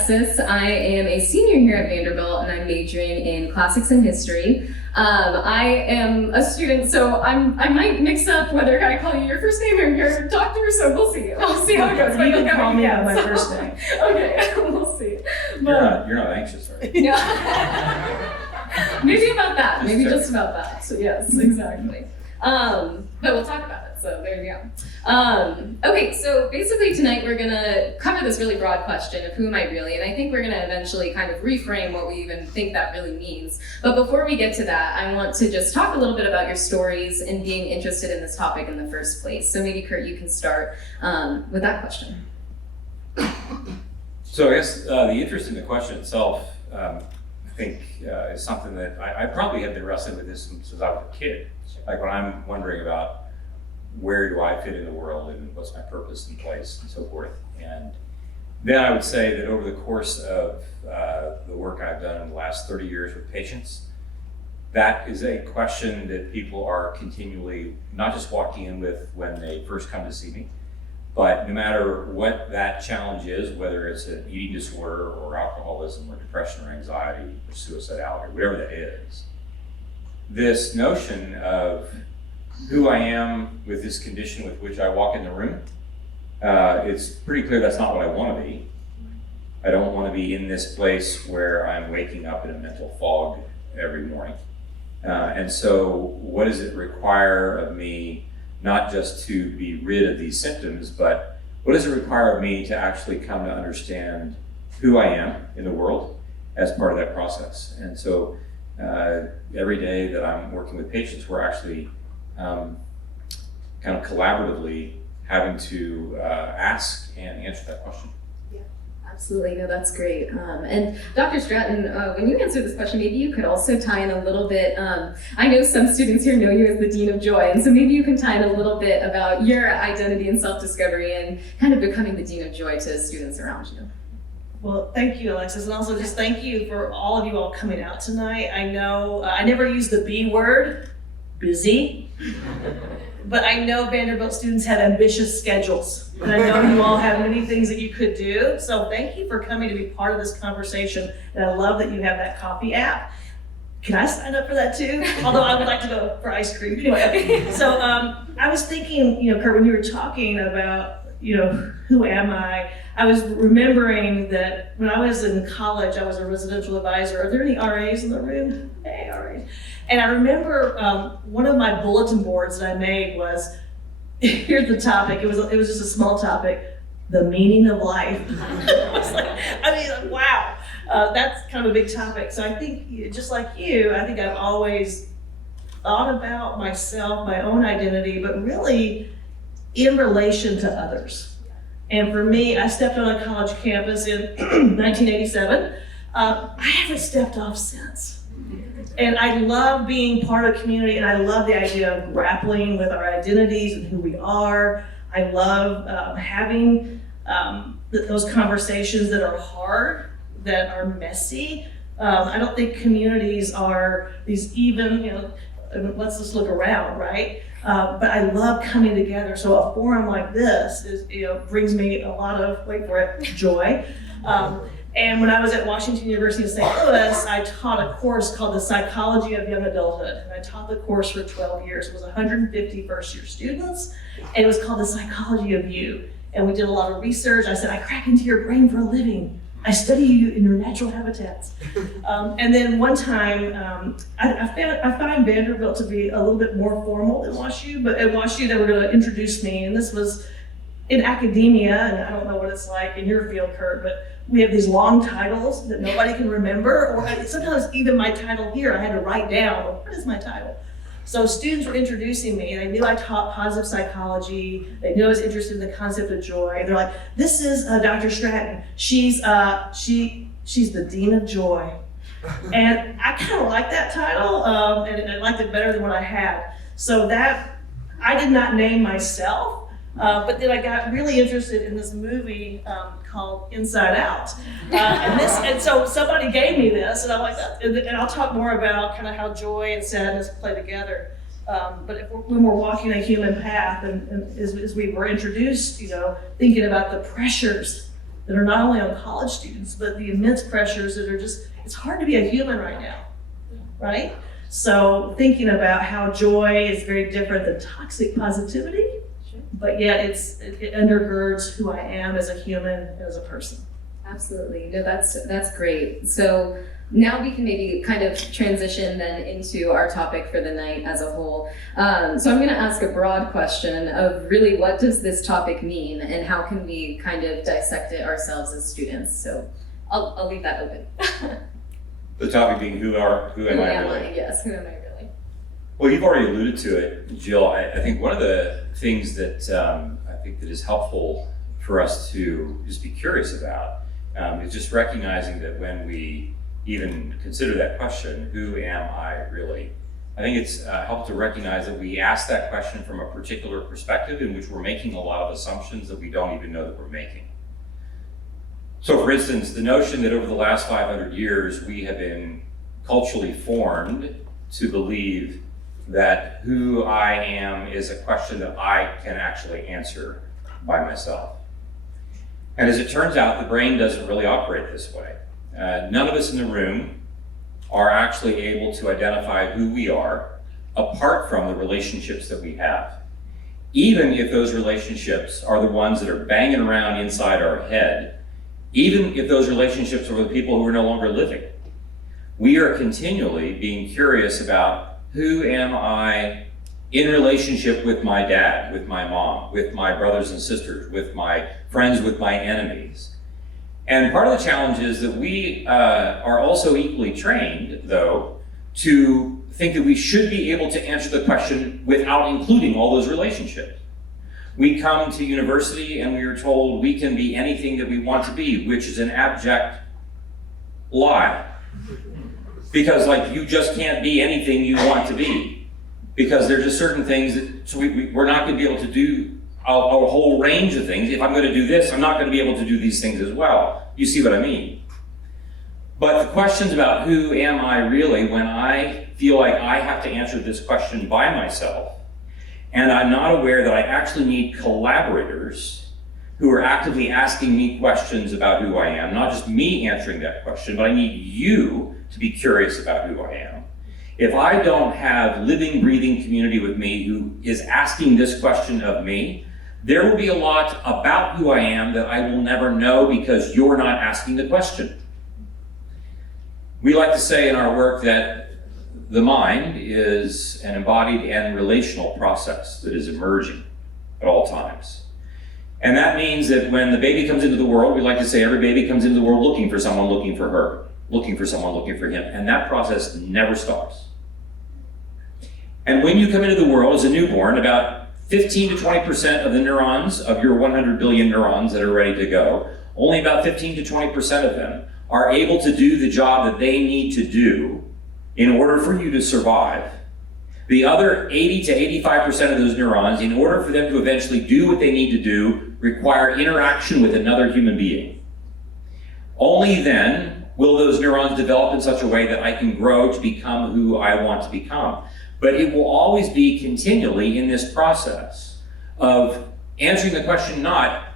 Alexys. I am a senior here at Vanderbilt, and I'm majoring in classics and history. I am a student, so I might mix up whether I call you your first name or your doctor, so we'll see. We'll see how it goes. You can call me by my first name. Okay, we'll see. You're not anxious, right? Yeah. Maybe about that. Maybe just about that. So yes, exactly. But we'll talk about it. So there you go. Okay, so basically tonight we're gonna cover this really broad question of who am I really, and I think we're gonna eventually kind of reframe what we even think that really means. But before we get to that, I want to just talk a little bit about your stories and being interested in this topic in the first place. So maybe Curt, you can start with that question. So I guess the interest in the question itself, I think is something that I probably have been wrestling with this since I was a kid. Like when I'm wondering about where do I fit in the world and what's my purpose and place and so forth. And then I would say that over the course of the work I've done in the last 30 years with patients, that is a question that people are continually not just walking in with when they first come to see me, but no matter what that challenge is, whether it's an eating disorder or alcoholism or depression or anxiety or suicidality, or whatever that is, this notion of who I am with this condition with which I walk in the room, it's pretty clear that's not what I want to be. I don't want to be in this place where I'm waking up in a mental fog every morning. And so what does it require of me, not just to be rid of these symptoms, but what does it require of me to actually come to understand who I am in the world as part of that process? And so every day that I'm working with patients, we're actually kind of collaboratively having to ask and answer that question. Yeah, absolutely. No, that's great. And Dr. Stratton, when you answer this question, maybe you could also tie in a little bit. I know some students here know you as the Dean of Joy, and so maybe you can tie in a little bit about your identity and self-discovery and kind of becoming the Dean of Joy to students around you. Well, thank you, Alexys, and also just thank you for all of you all coming out tonight. I know I never use the B word, busy, but I know Vanderbilt students have ambitious schedules, and I know you all have many things that you could do, so thank you for coming to be part of this conversation, and I love that you have that coffee app. Can I sign up for that too? Although I would like to go for ice cream. Anyway, so I was thinking, Curt, when you were talking about, who am I was remembering that when I was in college, I was a residential advisor. Are there any RAs in the room? Hey, RAs. And I remember one of my bulletin boards that I made was, here's the topic. It was just a small topic, the meaning of life. Wow, that's kind of a big topic. So I think, just like you, I think I've always thought about myself, my own identity, but really in relation to others. And for me, I stepped on a college campus in 1987. I haven't stepped off since. And I love being part of community, and I love the idea of grappling with our identities and who we are. I love having those conversations that are hard, that are messy. I don't think communities are these even, let's just look around, right? But I love coming together. So a forum like this brings me a lot of, wait for it, joy. And when I was at Washington University in St. Louis, I taught a course called The Psychology of Young Adulthood. And I taught the course for 12 years. It was 150 first-year students, and it was called The Psychology of You. And we did a lot of research. I said, I crack into your brain for a living. I study you in your natural habitats. And then one time, I find Vanderbilt to be a little bit more formal than WashU, but at WashU they were going to introduce me, and this was in academia, and I don't know what it's like in your field, Curt, but we have these long titles that nobody can remember, or sometimes even my title here, I had to write down, what is my title? So students were introducing me, and they knew I taught positive psychology. They knew I was interested in the concept of joy. They're like, this is Dr. Stratton. She's the Dean of Joy. And I kind of like that title, and I liked it better than what I had. So that, I did not name myself, but then I got really interested in this movie called Inside Out. And so somebody gave me this, and I'm like, and I'll talk more about kind of how joy and sadness play together. But when we're walking a human path, and as we were introduced, thinking about the pressures that are not only on college students, but the immense pressures that are just, it's hard to be a human right now, right? So thinking about how joy is very different than toxic positivity, but yet it undergirds who I am as a human, as a person. Absolutely. No, that's great. So now we can maybe kind of transition then into our topic for the night as a whole. So I'm going to ask a broad question of really what does this topic mean and how can we kind of dissect it ourselves as students? So I'll leave that open. The topic being who am I really? Yes, who am I really? Well, you've already alluded to it, Jill. I think one of the things that I think that is helpful for us to just be curious about is just recognizing that when we even consider that question, who am I really? I think it's helpful to recognize that we ask that question from a particular perspective in which we're making a lot of assumptions that we don't even know that we're making. So for instance, the notion that over the last 500 years, we have been culturally formed to believe that who I am is a question that I can actually answer by myself. And as it turns out, the brain doesn't really operate this way. None of us in the room are actually able to identify who we are apart from the relationships that we have. Even if those relationships are the ones that are banging around inside our head, even if those relationships are with people who are no longer living, we are continually being curious about who am I in relationship with my dad, with my mom, with my brothers and sisters, with my friends, with my enemies. And part of the challenge is that we are also equally trained, though, to think that we should be able to answer the question without including all those relationships. We come to university and we are told we can be anything that we want to be, which is an abject lie. Because you just can't be anything you want to be. Because there's just certain things that, so we're not going to be able to do a whole range of things. If I'm going to do this, I'm not going to be able to do these things as well. You see what I mean? But the questions about who am I really, when I feel like I have to answer this question by myself, and I'm not aware that I actually need collaborators who are actively asking me questions about who I am, not just me answering that question, but I need you to be curious about who I am. If I don't have living, breathing community with me who is asking this question of me, there will be a lot about who I am that I will never know because you're not asking the question. We like to say in our work that the mind is an embodied and relational process that is emerging at all times. And that means that when the baby comes into the world, we like to say every baby comes into the world looking for someone, looking for her, looking for someone, looking for him. And that process never stops. And when you come into the world as a newborn, about 15 to 20% of the neurons of your 100 billion neurons that are ready to go, only about 15 to 20% of them are able to do the job that they need to do in order for you to survive. The other 80 to 85% of those neurons, in order for them to eventually do what they need to do, require interaction with another human being. Only then will those neurons develop in such a way that I can grow to become who I want to become. But it will always be continually in this process of answering the question not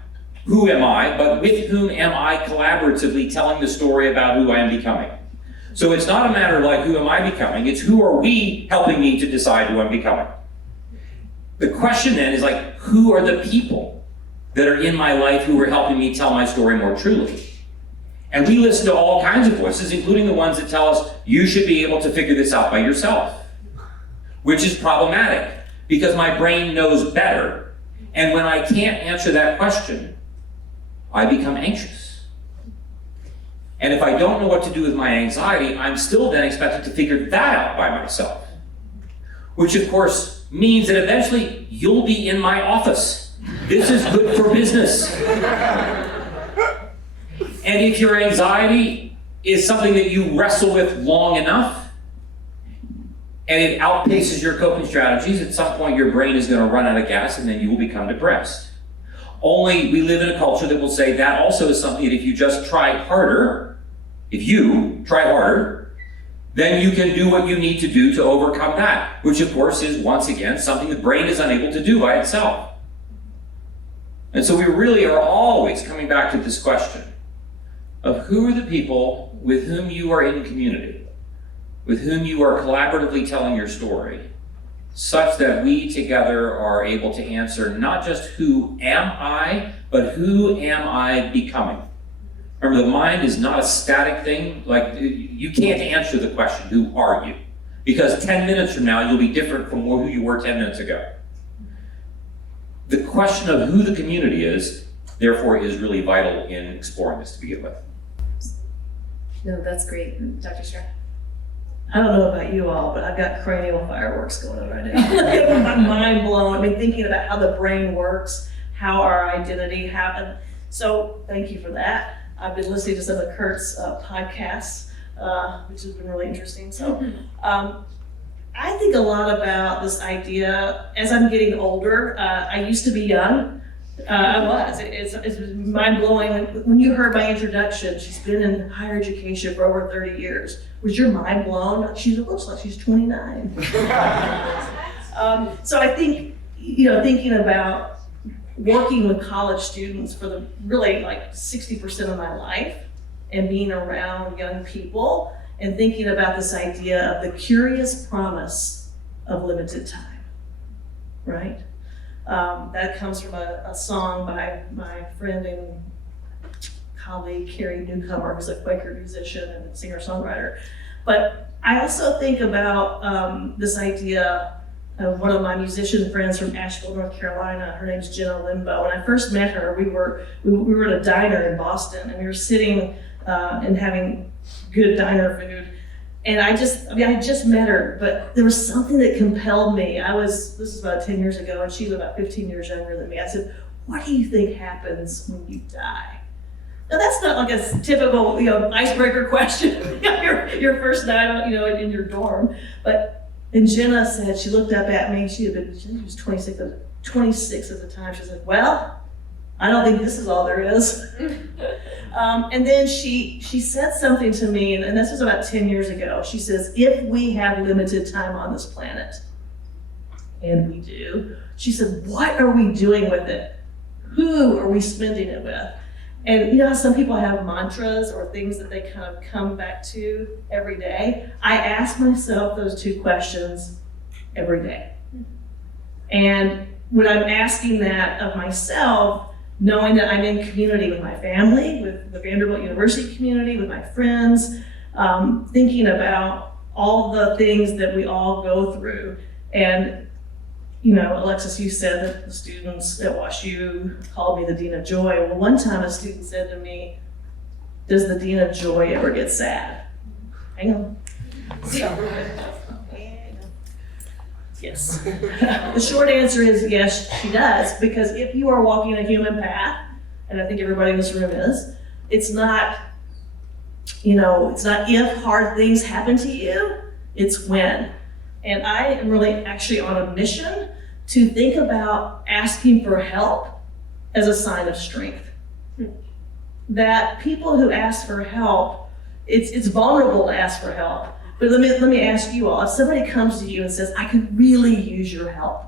who am I, but with whom am I collaboratively telling the story about who I am becoming. So it's not a matter of who am I becoming, it's who are we helping me to decide who I'm becoming. The question then is who are the people that are in my life who are helping me tell my story more truly? And we listen to all kinds of voices, including the ones that tell us you should be able to figure this out by yourself. Which is problematic because my brain knows better. And when I can't answer that question, I become anxious. And if I don't know what to do with my anxiety, I'm still then expected to figure that out by myself. Which of course means that eventually you'll be in my office. This is good for business. And if your anxiety is something that you wrestle with long enough, and it outpaces your coping strategies, at some point your brain is going to run out of gas and then you will become depressed. Only we live in a culture that will say that also is something that if you just try harder, then you can do what you need to do to overcome that, which of course is once again something the brain is unable to do by itself. And so we really are always coming back to this question. of who are the people with whom you are in community, with whom you are collaboratively telling your story, such that we together are able to answer not just who am I, but who am I becoming? Remember, the mind is not a static thing. Like, you can't answer the question, who are you? Because 10 minutes from now, you'll be different from who you were 10 minutes ago. The question of who the community is, therefore, is really vital in exploring this to begin with. No, that's great. Dr. Stratton? I don't know about you all, but I've got cranial fireworks going on right now. My mind blown. I mean, thinking about how the brain works, how our identity happened. So thank you for that. I've been listening to some of Curt's podcasts, which has been really interesting. So I think a lot about this idea as I'm getting older. I used to be young. I was. It's mind blowing. When you heard my introduction, she's been in higher education for over 30 years. Was your mind blown? She looks like she's 29. So I think, thinking about working with college students for the really like 60% of my life and being around young people and thinking about this idea of the curious promise of limited time, right? That comes from a song by my friend and colleague, Carrie Newcomer, who's a Quaker musician and singer-songwriter. But I also think about this idea of one of my musician friends from Asheville, North Carolina. Her name's Jenna Limbo. When I first met her, we were at a diner in Boston, and we were sitting and having good diner food. And I just met her, but there was something that compelled me. this is about 10 years ago, and she's about 15 years younger than me. I said, what do you think happens when you die? Now that's not like a typical, icebreaker question, your first night, in your dorm. And Jenna said, she looked up at me, she was 26 at the time. She said, well, I don't think this is all there is. And then she said something to me, and this was about 10 years ago. She says, if we have limited time on this planet, and we do, she said, what are we doing with it? Who are we spending it with? And you know how some people have mantras or things that they kind of come back to every day? I ask myself those two questions every day. And when I'm asking that of myself, knowing that I'm in community with my family, with the Vanderbilt University community, with my friends, thinking about all the things that we all go through. And, Alexys, you said that the students at WashU called me the Dean of Joy. Well, one time a student said to me, does the Dean of Joy ever get sad? Hang on. Yes. The short answer is yes, she does, because if you are walking a human path, and I think everybody in this room is, it's not if hard things happen to you, it's when. And I am really actually on a mission to think about asking for help as a sign of strength. That people who ask for help, it's vulnerable to ask for help. But let me ask you all, if somebody comes to you and says, I could really use your help.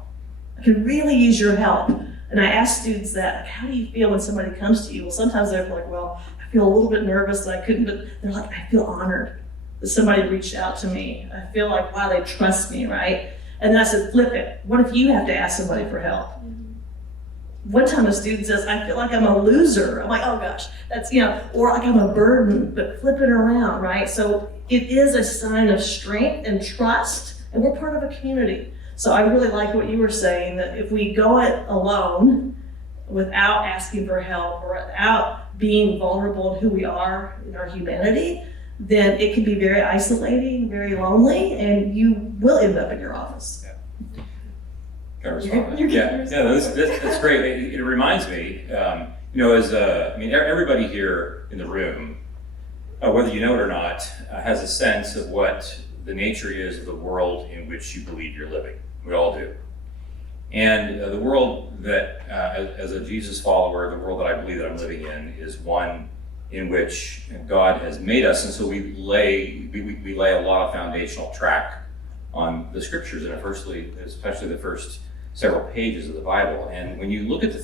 I could really use your help. And I ask students that, like, how do you feel when somebody comes to you? Well, sometimes they're like, well, I feel a little bit nervous that I couldn't, but they're like, I feel honored that somebody reached out to me. I feel like, wow, they trust me, right? And then I said, flip it. What if you have to ask somebody for help? One time a student says, I feel like I'm a loser. I'm like, oh gosh, that's, or like I'm a burden, but flip it around, right? So it is a sign of strength and trust, and we're part of a community. So I really like what you were saying, that if we go it alone without asking for help or without being vulnerable in who we are in our humanity, then it can be very isolating, very lonely, and you will end up in your office. That's great. It reminds me, everybody here in the room, whether you know it or not, has a sense of what the nature is of the world in which you believe you're living. We all do. And the world that, as a Jesus follower, the world that I believe that I'm living in is one in which God has made us, and so we lay a lot of foundational track on the scriptures, and especially the first several pages of the Bible. And when you look at the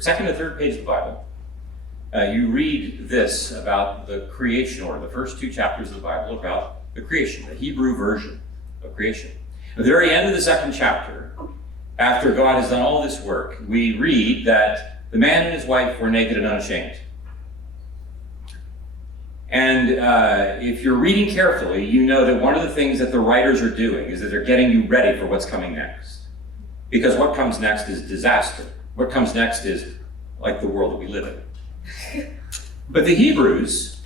second to third page of the Bible, you read this about the creation order, the first 2 chapters of the Bible about the creation, the Hebrew version of creation. At the very end of the 2nd chapter, after God has done all this work, we read that the man and his wife were naked and unashamed. And if you're reading carefully, you know that one of the things that the writers are doing is that they're getting you ready for what's coming next. Because what comes next is disaster. What comes next is like the world that we live in. But the Hebrews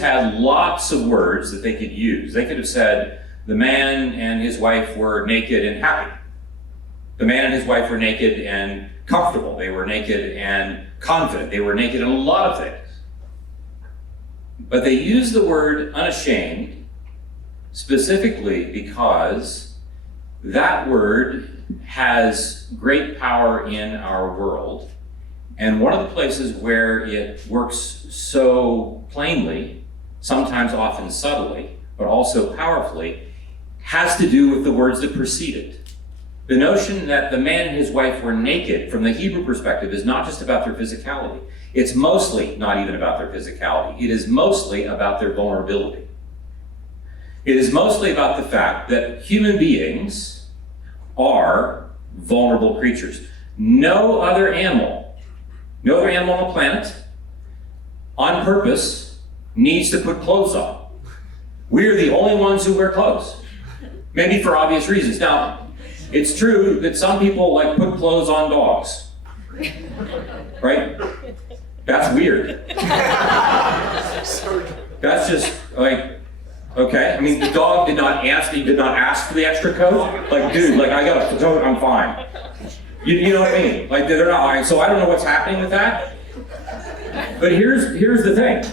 had lots of words that they could use. They could have said, the man and his wife were naked and happy. The man and his wife were naked and comfortable. They were naked and confident. They were naked in a lot of things. But they use the word unashamed specifically because that word has great power in our world. And one of the places where it works so plainly, sometimes often subtly, but also powerfully, has to do with the words that precede it. The notion that the man and his wife were naked from the Hebrew perspective is not just about their physicality. It's mostly not even about their physicality. It is mostly about their vulnerability. It is mostly about the fact that human beings are vulnerable creatures. No other animal on the planet, on purpose, needs to put clothes on. We're the only ones who wear clothes. Maybe for obvious reasons. Now, it's true that some people like put clothes on dogs. Right? That's weird. That's just like, okay. I mean, the dog did not ask for the extra coat. Like, dude, like I got a coat, I'm fine. You know what I mean? Like they're not. So I don't know what's happening with that. But here's the thing.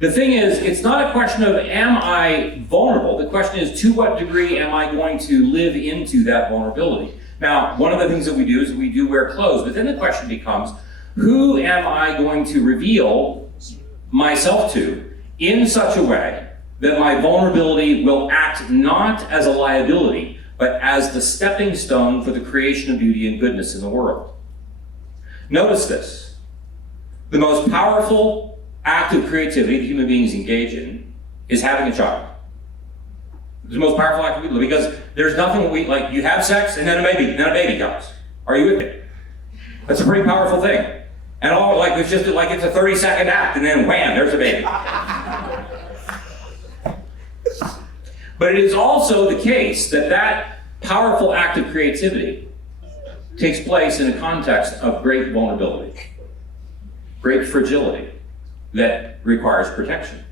The thing is, it's not a question of am I vulnerable. The question is, to what degree am I going to live into that vulnerability? Now, one of the things that we do is we do wear clothes, but then the question becomes, who am I going to reveal myself to in such a way that my vulnerability will act not as a liability, but as the stepping stone for the creation of beauty and goodness in the world? Notice this. The most powerful act of creativity that human beings engage in is having a child. It's the most powerful act of creativity because there's nothing like you have sex and then a baby comes. Are you with me? That's a pretty powerful thing. And all like it's just like it's a 30-second act and then wham, there's a baby. But it is also the case that that powerful act of creativity takes place in a context of great vulnerability, great fragility that requires protection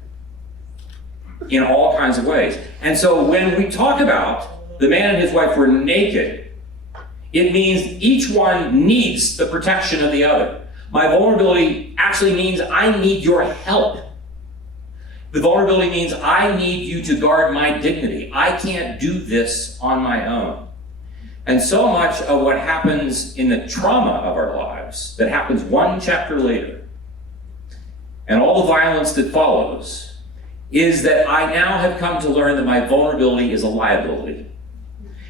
in all kinds of ways. And so when we talk about the man and his wife were naked, it means each one needs the protection of the other. My vulnerability actually means I need your help. The vulnerability means I need you to guard my dignity. I can't do this on my own. And so much of what happens in the trauma of our lives, that happens one chapter later, and all the violence that follows, is that I now have come to learn that my vulnerability is a liability.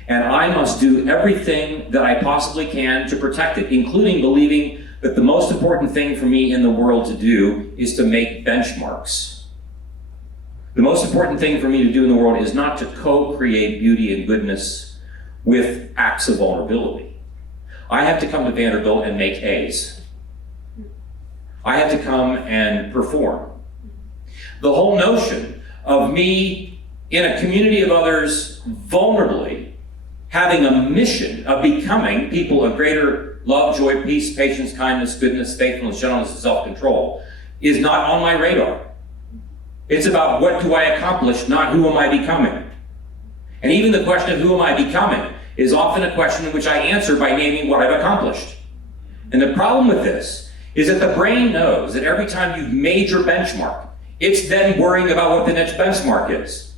And I must do everything that I possibly can to protect it, including believing that the most important thing for me in the world to do is to make benchmarks. The most important thing for me to do in the world is not to co-create beauty and goodness with acts of vulnerability. I have to come to Vanderbilt and make A's. I have to come and perform. The whole notion of me in a community of others vulnerably having a mission of becoming people of greater love, joy, peace, patience, kindness, goodness, faithfulness, gentleness, and self-control is not on my radar. It's about what do I accomplish, not who am I becoming. And even the question of who am I becoming is often a question in which I answer by naming what I've accomplished. And the problem with this is that the brain knows that every time you've made your benchmark, it's then worrying about what the next benchmark is.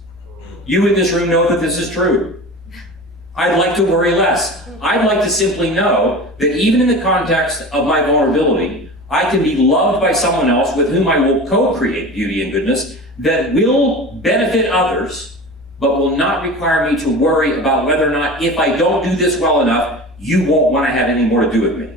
You in this room know that this is true. I'd like to worry less. I'd like to simply know that even in the context of my vulnerability, I can be loved by someone else with whom I will co-create beauty and goodness that will benefit others, but will not require me to worry about whether or not, if I don't do this well enough, you won't want to have any more to do with me.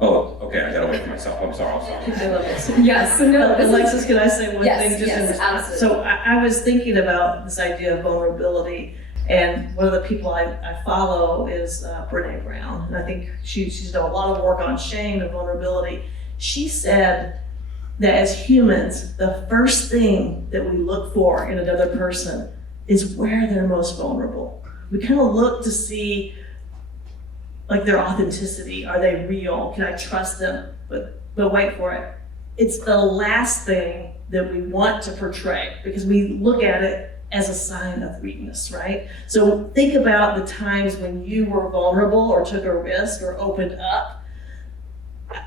Oh, Okay, I got away from myself. I'm sorry. I love it. Yes. No. This is, Alexys, can I say one Yes, thing? Just yes, in response? absolutely. So I was thinking about this idea of vulnerability, and one of the people I follow is Brene Brown, and I think she's done a lot of work on shame and vulnerability. She said that as humans, the first thing that we look for in another person is where they're most vulnerable. We kind of look to see like their authenticity. Are they real? Can I trust them? But wait for it. It's the last thing that we want to portray because we look at it as a sign of weakness, right? So think about the times when you were vulnerable or took a risk or opened up.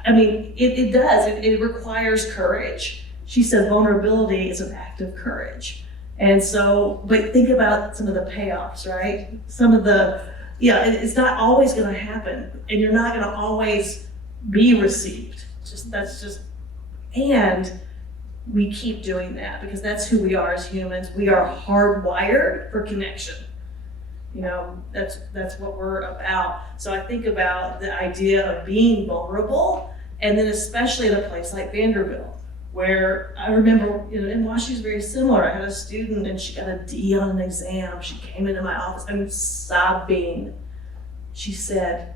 I mean, it does. It requires courage. She said vulnerability is an act of courage. And so, but think about some of the payoffs, right? Some of the, it's not always going to happen, and you're not going to always be received. And we keep doing that because that's who we are as humans. We are hardwired for connection. That's what we're about. So I think about the idea of being vulnerable, and then especially at a place like Vanderbilt, where I remember, and Washington's very similar. I had a student and she got a D on an exam. She came into my office, I'm sobbing. She said,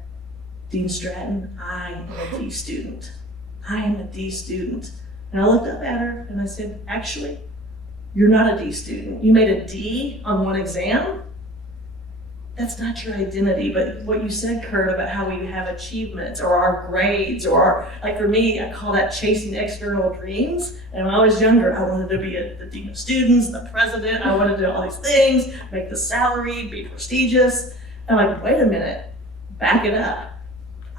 "Dean Stratton, I am a D student. I am a D student." And I looked up at her and I said, "Actually, you're not a D student. You made a D on one exam. That's not your identity." But what you said, Curt, about how we have achievements or our grades or like for me, I call that chasing external dreams. And when I was younger, I wanted to be the dean of students, the president. I wanted to do all these things, make the salary, be prestigious. And I'm like, wait a minute, back it up.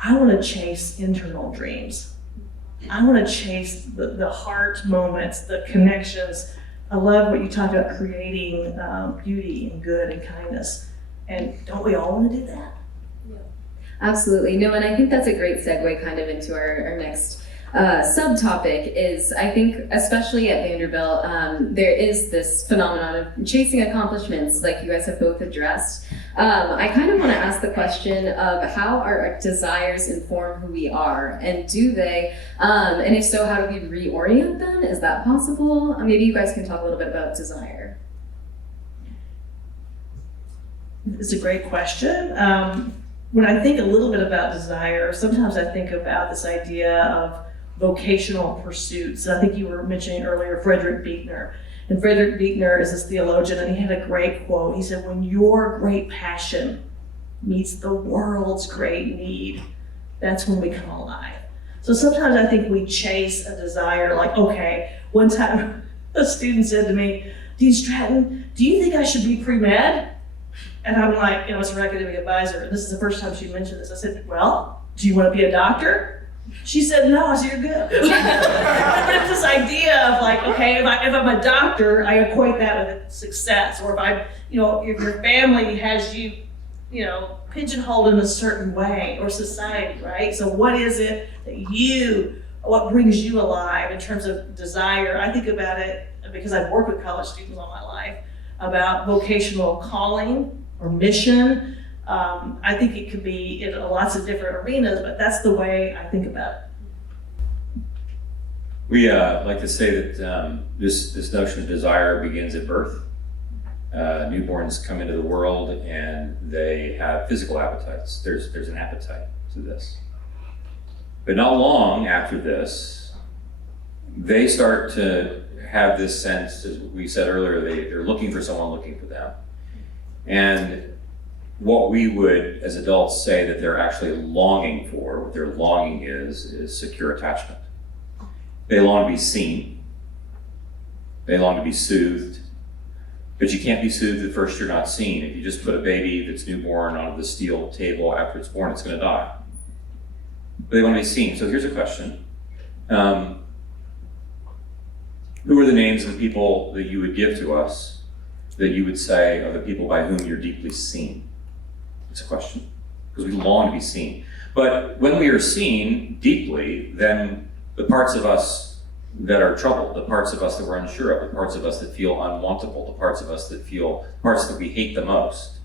I want to chase internal dreams. I want to chase the heart moments, the connections. I love what you talked about, creating beauty and good and kindness. And don't we all want to do that? Yeah. Absolutely. No, and I think that's a great segue kind of into our next subtopic is, I think, especially at Vanderbilt, there is this phenomenon of chasing accomplishments like you guys have both addressed. I kind of want to ask the question of how our desires inform who we are, and do they, and if so, how do we reorient them? Is that possible? Maybe you guys can talk a little bit about desire. It's a great question. When I think a little bit about desire, sometimes I think about this idea of vocational pursuits. And I think you were mentioning earlier Frederick Buechner. And Frederick Buechner is this theologian, and he had a great quote. He said, "When your great passion meets the world's great need, that's when we come alive." So sometimes I think we chase a desire, like, okay, one time a student said to me, "Dean Stratton, do you think I should be pre-med?" And I'm like, as an academic advisor, and this is the first time she mentioned this, I said, "Well, do you want to be a doctor?" She said, "No." I said, "You're good." But it's this idea of like, okay, if I'm a doctor, I equate that with success. Or if if your family has you, pigeonholed in a certain way, or society, right? So what is it that what brings you alive in terms of desire? I think about it because I've worked with college students all my life about vocational calling or mission. I think it could be in lots of different arenas, but that's the way I think about it. We like to say that this notion of desire begins at birth. Newborns come into the world and they have physical appetites. There's an appetite to this. But not long after this, they start to have this sense, as we said earlier, they're looking for someone looking for them. And what we would, as adults, say that they're actually longing for, what their longing is secure attachment. They long to be seen. They long to be soothed. But you can't be soothed at first you're not seen. If you just put a baby that's newborn on the steel table after it's born, it's going to die. But they want to be seen. So here's a question. Who are the names of the people that you would give to us that you would say are the people by whom you're deeply seen? It's a question, because we long to be seen. But when we are seen deeply, then the parts of us that are troubled, the parts of us that we're unsure of, the parts of us that feel unwantable, the parts of us that parts that we hate the most,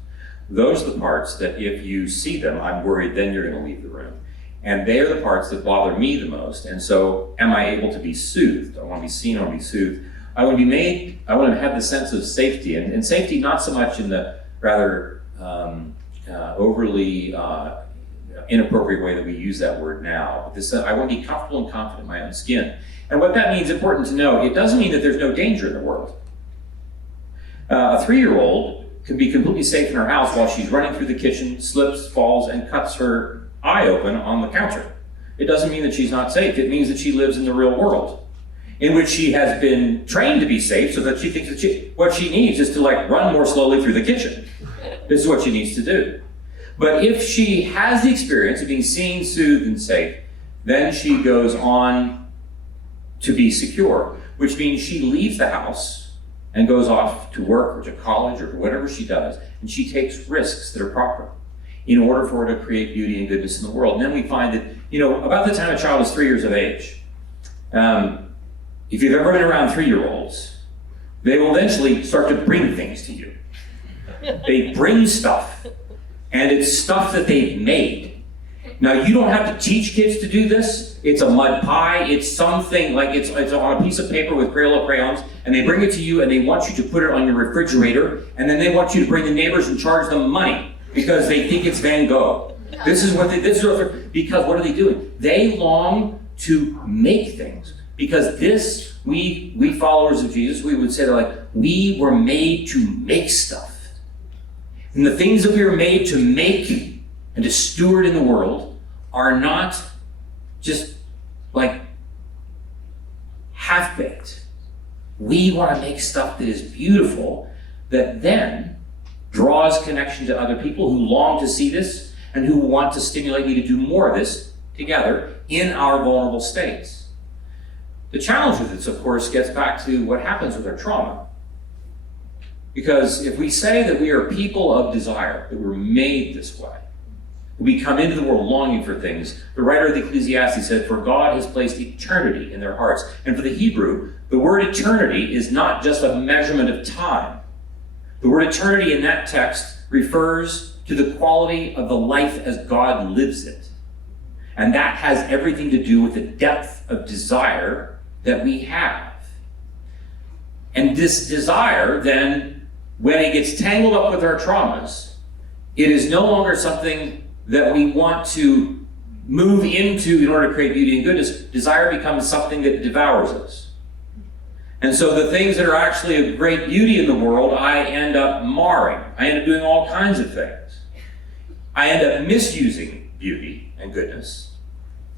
those are the parts that if you see them, I'm worried then you're going to leave the room. And they are the parts that bother me the most. And so am I able to be soothed? I want to be seen, I want to be soothed. I want to be made, I want to have the sense of safety. And safety not so much in the rather overly inappropriate way that we use that word now. But this, I want to be comfortable and confident in my own skin. And what that means, important to know, it doesn't mean that there's no danger in the world. A 3-year-old could be completely safe in her house while she's running through the kitchen, slips, falls, and cuts her eye open on the counter. It doesn't mean that she's not safe. It means that she lives in the real world, in which she has been trained to be safe, so that she thinks that what she needs is to run more slowly through the kitchen. This is what she needs to do. But if she has the experience of being seen, soothed, and safe, then she goes on to be secure, which means she leaves the house and goes off to work or to college or whatever she does, and she takes risks that are proper in order for her to create beauty and goodness in the world. And then we find that, about the time a child is 3 years of age, if you've ever been around 3-year-olds, they will eventually start to bring things to you. They bring stuff, and it's stuff that they've made. Now, you don't have to teach kids to do this. It's a mud pie. It's something like it's on a piece of paper with Crayola crayons, and they bring it to you, and they want you to put it on your refrigerator, and then they want you to bring the neighbors and charge them money because they think it's Van Gogh. Because what are they doing? They long to make things. Because we followers of Jesus, we would say that we were made to make stuff. And the things that we were made to make and to steward in the world are not just half-baked. We want to make stuff that is beautiful, that then draws connection to other people who long to see this and who want to stimulate me to do more of this together in our vulnerable states. The challenge with this, of course, gets back to what happens with our trauma. Because if we say that we are people of desire, that we're made this way, we come into the world longing for things. The writer of the Ecclesiastes said, "For God has placed eternity in their hearts." And for the Hebrew, the word eternity is not just a measurement of time. The word eternity in that text refers to the quality of the life as God lives it. And that has everything to do with the depth of desire that we have. And this desire, then, when it gets tangled up with our traumas, it is no longer something that we want to move into in order to create beauty and goodness. Desire becomes something that devours us. And so the things that are actually of great beauty in the world, I end up marring. I end up doing all kinds of things. I end up misusing beauty and goodness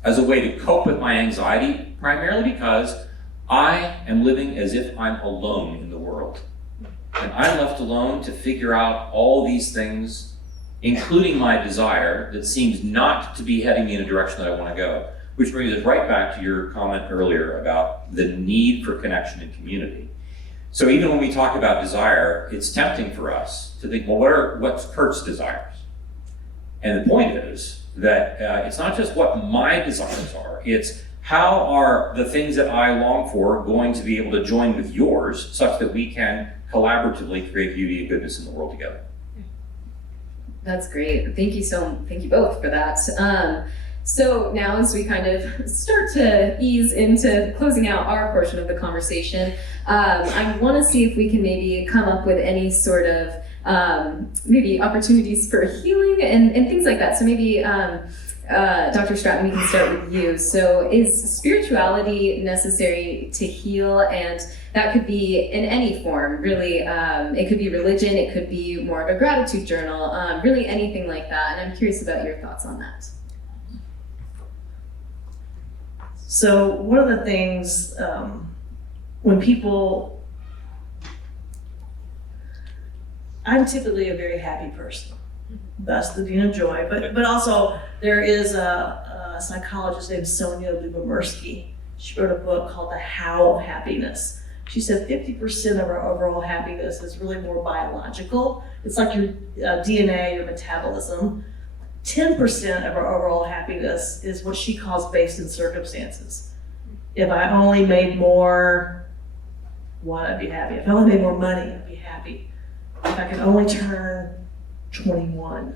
as a way to cope with my anxiety, primarily because I am living as if I'm alone in the world. And I'm left alone to figure out all these things, including my desire that seems not to be heading me in a direction that I want to go. Which brings us right back to your comment earlier about the need for connection and community. So even when we talk about desire, it's tempting for us to think, well, what's Curt's desires? And the point is that it's not just what my desires are, it's how are the things that I long for going to be able to join with yours such that we can collaboratively create beauty and goodness in the world together. That's great. Thank you both for that. So now as we kind of start to ease into closing out our portion of the conversation, I want to see if we can maybe come up with any sort of maybe opportunities for healing and things like that. So maybe Dr. Stratton, we can start with you. So is spirituality necessary to heal? And that could be in any form, really. It could be religion, it could be more of a gratitude journal, really anything like that. And I'm curious about your thoughts on that. So one of the things, when people, I'm typically a very happy person. That's the Dean of Joy, but also there is a psychologist named Sonia Lyubomirsky. She wrote a book called The How of Happiness. She said 50% of our overall happiness is really more biological. It's like your DNA, your metabolism. 10% of our overall happiness is what she calls based in circumstances. If I only made more, I'd be happy. If I only made more money, I'd be happy. If I could only turn 21,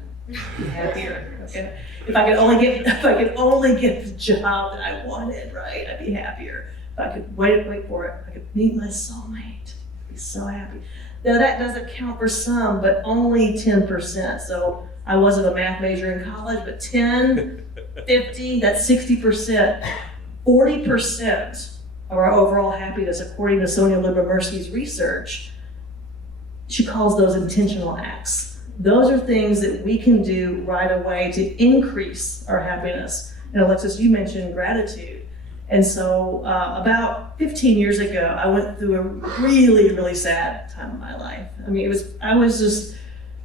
be happier. Okay, if I could only get the job that I wanted, right, I'd be happier. If I could wait for it, if I could meet my soulmate, I'd be so happy. Now that doesn't count for some, but only 10%. So I wasn't a math major in college, but 10, 50, that's 60%. 40% of our overall happiness, according to Sonia Lyubomirsky's research, she calls those intentional acts. Those are things that we can do right away to increase our happiness. And Alexys, you mentioned gratitude. And so about 15 years ago, I went through a really, really sad time in my life. I mean, I was just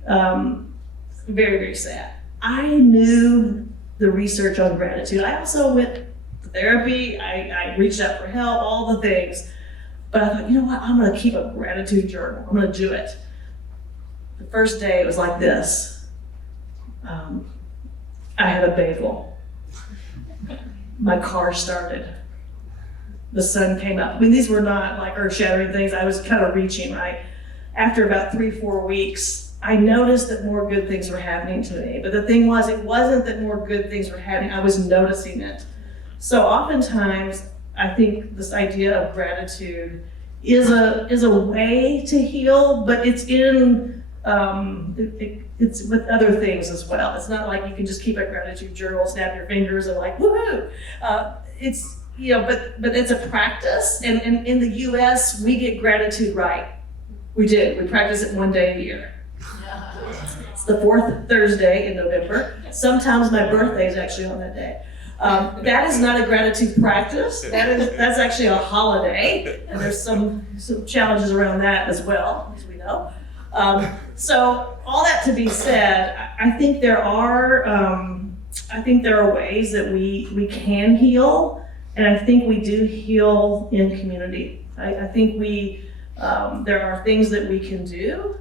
very, very sad. I knew the research on gratitude. I also went to therapy. I reached out for help, all the things. But I thought, you know what? I'm going to keep a gratitude journal. I'm going to do it. The first day, it was like this. I had a bagel. My car started. The sun came up. I mean, these were not like earth-shattering things. I was kind of reaching, right? After about 3-4 weeks, I noticed that more good things were happening to me. But the thing was, it wasn't that more good things were happening. I was noticing it. So oftentimes, I think this idea of gratitude is a way to heal, but it's it's with other things as well. It's not like you can just keep a gratitude journal, snap your fingers, and like woohoo. It's but it's a practice, and in the U.S. we get gratitude right. We do. We practice it one day a year. It's the fourth Thursday in November. Sometimes my birthday is actually on that day. That is not a gratitude practice. That's actually a holiday, and there's some challenges around that as well, as we know. So all that to be said, I think there are ways that we can heal, and I think we do heal in community. I think there are things that we can do,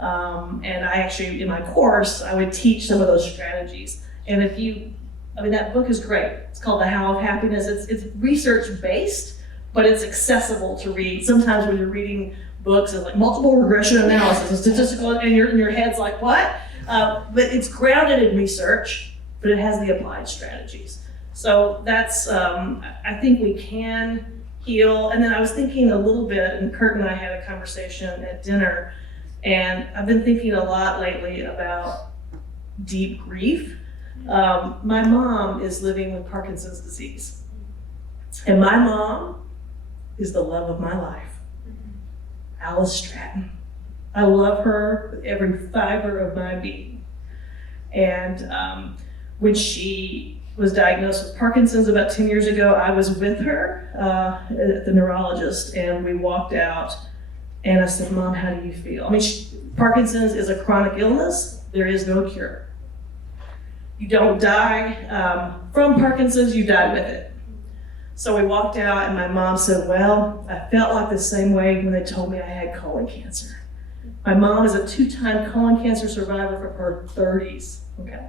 and I actually, in my course, I would teach some of those strategies. And that book is great. It's called The How of Happiness. It's research-based, but it's accessible to read. Sometimes when you're reading books, it's like multiple regression analysis and statistical, and your head's like, what? But it's grounded in research, but it has the applied strategies. So that's, I think we can heal. And then I was thinking a little bit, and Curt and I had a conversation at dinner, and I've been thinking a lot lately about deep grief. My mom is living with Parkinson's disease. And my mom is the love of my life. Alice Stratton. I love her with every fiber of my being. And when she was diagnosed with Parkinson's about 10 years ago, I was with her at the neurologist, and we walked out, and I said, Mom, how do you feel? I mean, Parkinson's is a chronic illness. There is no cure. You don't die from Parkinson's, you die with it. So we walked out, and my mom said, well, I felt like the same way when they told me I had colon cancer. My mom is a 2-time colon cancer survivor from her 30s, okay?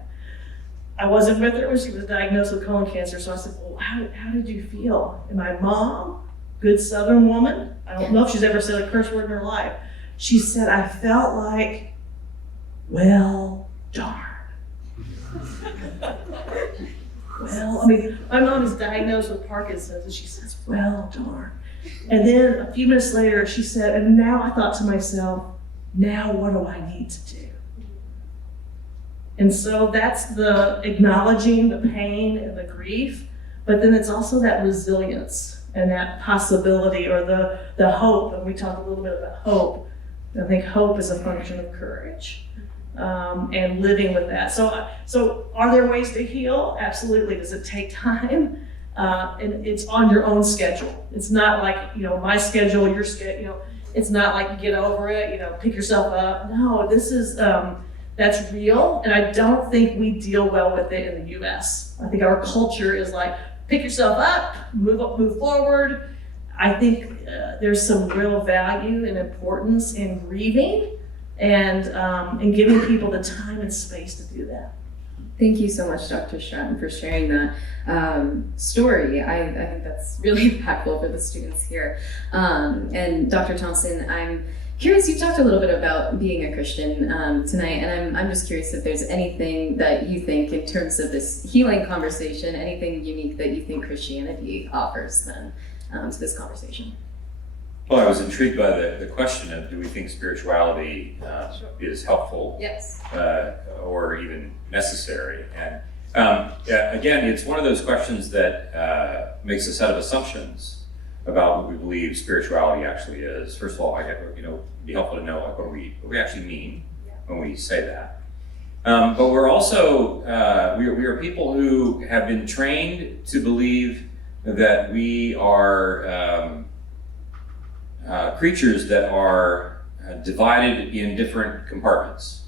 I wasn't with her when she was diagnosed with colon cancer, so I said, well, how did you feel? And my mom, good Southern woman, I don't know if she's ever said a curse word in her life, she said, I felt like, well, darn. Well, I mean, my mom is diagnosed with Parkinson's, and she says, well, darn. And then a few minutes later, she said, and now I thought to myself, now what do I need to do? And so that's the acknowledging the pain and the grief, but then it's also that resilience and that possibility, or the hope. And we talk a little bit about hope. I think hope is a function of courage. And living with that. So are there ways to heal? Absolutely. Does it take time? And it's on your own schedule. It's not like, my schedule, your schedule, it's not like you get over it, pick yourself up. No, this is, that's real. And I don't think we deal well with it in the US. I think our culture is like, pick yourself up, move forward. I think there's some real value and importance in grieving, and giving people the time and space to do that. Thank you so much, Dr. Stratton, for sharing that story. I think that's really impactful for the students here. And Dr. Thompson, I'm Curious, you talked a little bit about being a Christian tonight, and I'm just curious if there's anything that you think in terms of this healing conversation, anything unique that you think Christianity offers then to this conversation. Well, I was intrigued by the question of do we think spirituality is helpful Yes. or even necessary? And again, it's one of those questions that makes a set of assumptions about what we believe spirituality actually is. First of all, it'd be helpful to know like what we actually mean when we say that. But we're also we are people who have been trained to believe that we are creatures that are divided in different compartments.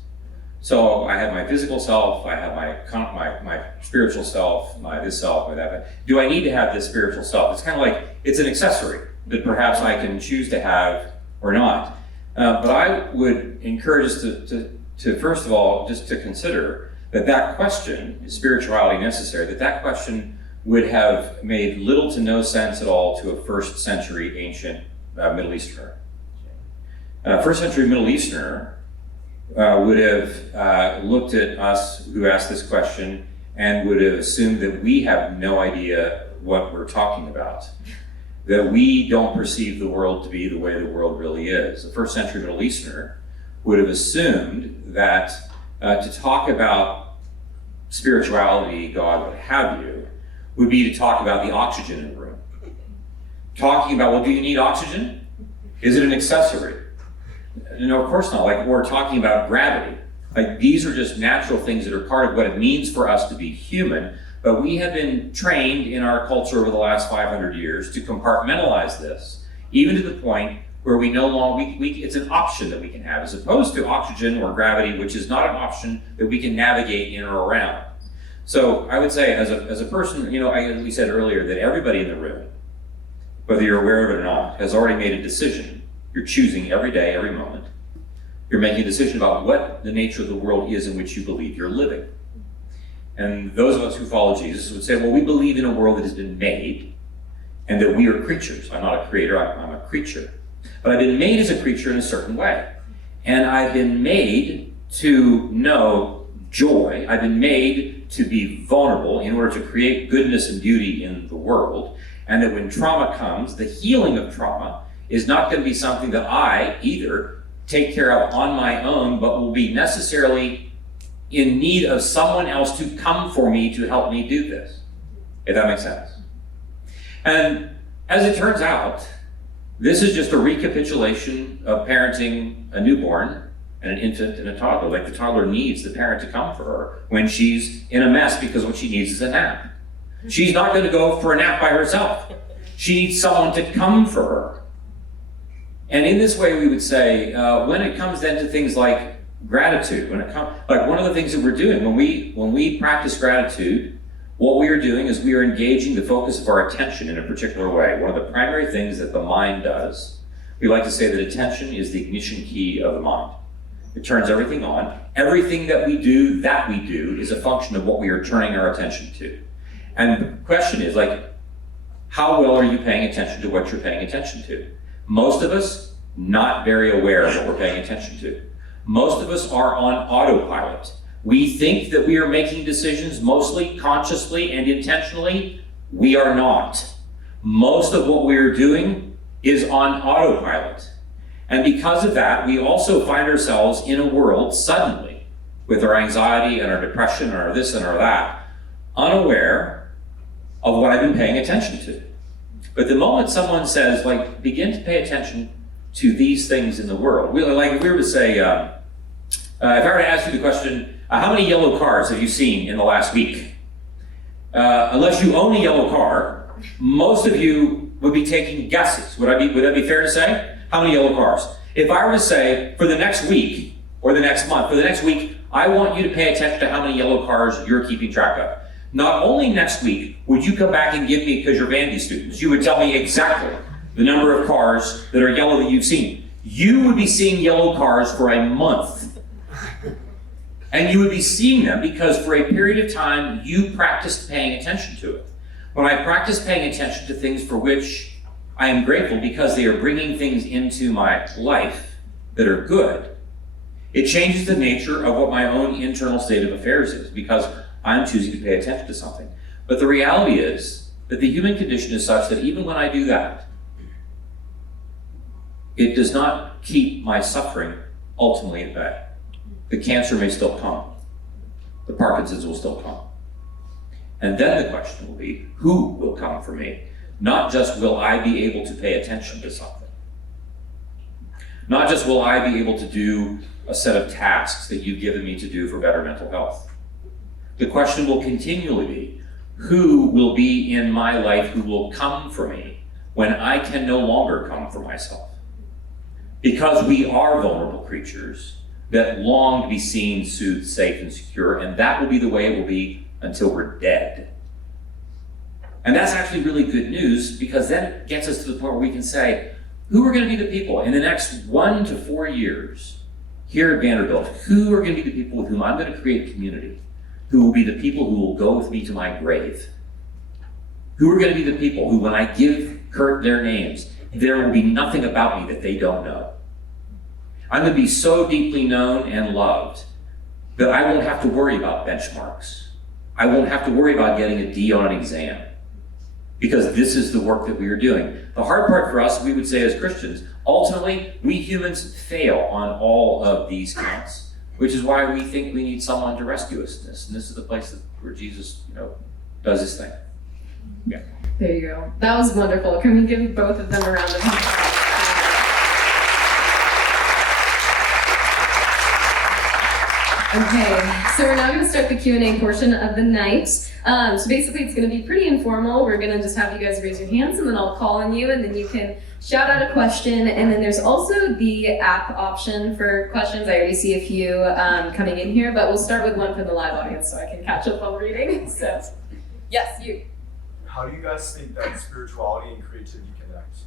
So I have my physical self, I have my spiritual self, my this self, my that. Do I need to have this spiritual self? It's kind of like, it's an accessory that perhaps I can choose to have or not. But I would encourage us to first of all, just to consider that question, is spirituality necessary, that question would have made little to no sense at all to a first century ancient Middle Easterner. First century Middle Easterner would have looked at us who asked this question and would have assumed that we have no idea what we're talking about, that we don't perceive the world to be the way the world really is. The first century Middle Easterner would have assumed that to talk about spirituality, God, what have you, would be to talk about the oxygen in the room. Talking about, well, do you need oxygen? Is it an accessory? No, of course not. Like, we're talking about gravity. Like, these are just natural things that are part of what it means for us to be human. But we have been trained in our culture over the last 500 years to compartmentalize this, even to the point where we no longer, it's an option that we can have, as opposed to oxygen or gravity, which is not an option that we can navigate in or around. So I would say, as a person, we said earlier that everybody in the room, whether you're aware of it or not, has already made a decision. You're choosing every day, every moment. You're making a decision about what the nature of the world is in which you believe you're living. And those of us who follow Jesus would say, well, we believe in a world that has been made and that we are creatures. I'm not a creator, I'm a creature. But I've been made as a creature in a certain way. And I've been made to know joy. I've been made to be vulnerable in order to create goodness and beauty in the world. And that when trauma comes, the healing of trauma is not going to be something that I either take care of on my own, but will be necessarily in need of someone else to come for me to help me do this, if that makes sense. And as it turns out, this is just a recapitulation of parenting a newborn and an infant and a toddler. Like, the toddler needs the parent to come for her when she's in a mess, because what she needs is a nap. She's not going to go for a nap by herself. She needs someone to come for her. And in this way, we would say, when it comes then to things like gratitude, like one of the things that we're doing when we practice gratitude, what we are doing is we are engaging the focus of our attention in a particular way. One of the primary things that the mind does, we like to say that attention is the ignition key of the mind. It turns everything on. Everything that we do is a function of what we are turning our attention to. And the question is, like, how well are you paying attention to what you're paying attention to? Most of us, not very aware of what we're paying attention to. Most of us are on autopilot. We think that we are making decisions mostly consciously and intentionally. We are not. Most of what we are doing is on autopilot. And because of that, we also find ourselves in a world suddenly, with our anxiety and our depression and our this and our that, unaware of what I've been paying attention to. But the moment someone says, like, begin to pay attention to these things in the world, if we were to say, if I were to ask you the question, how many yellow cars have you seen in the last week? Unless you own a yellow car, most of you would be taking guesses. Would that be fair to say? How many yellow cars? If I were to say, for the next week, or the next month, for the next week, I want you to pay attention to how many yellow cars you're keeping track of. Not only next week would you come back and give me, because you're Vandy students, you would tell me exactly the number of cars that are yellow that you've seen. You would be seeing yellow cars for a month. And you would be seeing them because for a period of time, you practiced paying attention to it. When I practice paying attention to things for which I am grateful because they are bringing things into my life, that are good, it changes the nature of what my own internal state of affairs is, because I'm choosing to pay attention to something. But the reality is that the human condition is such that even when I do that, it does not keep my suffering ultimately at bay. The cancer may still come. The Parkinson's will still come. And then the question will be, who will come for me? Not just will I be able to pay attention to something. Not just will I be able to do a set of tasks that you've given me to do for better mental health. The question will continually be, who will be in my life who will come for me when I can no longer come for myself? Because we are vulnerable creatures that long to be seen, soothed, safe, and secure, and that will be the way it will be until we're dead. And that's actually really good news, because then it gets us to the point where we can say, who are going to be the people in the next 1 to 4 years here at Vanderbilt? Who are going to be the people with whom I'm going to create community? Who will be the people who will go with me to my grave? Who are going to be the people who, when I give Curt their names, there will be nothing about me that they don't know? I'm going to be so deeply known and loved that I won't have to worry about benchmarks. I won't have to worry about getting a D on an exam, because this is the work that we are doing. The hard part for us, we would say as Christians, ultimately, we humans fail on all of these counts, which is why we think we need someone to rescue us in this. And this is the place where Jesus, does his thing. Yeah. There you go. That was wonderful. Can we give both of them a round of applause? Okay, so we're now going to start the Q&A portion of the night. So basically it's going to be pretty informal. We're going to just have you guys raise your hands, and then I'll call on you, and then you can shout out a question. And then there's also the app option for questions. I already see a few coming in here, but we'll start with one from the live audience so I can catch up while reading. So, yes, you. How do you guys think that spirituality and creativity connect?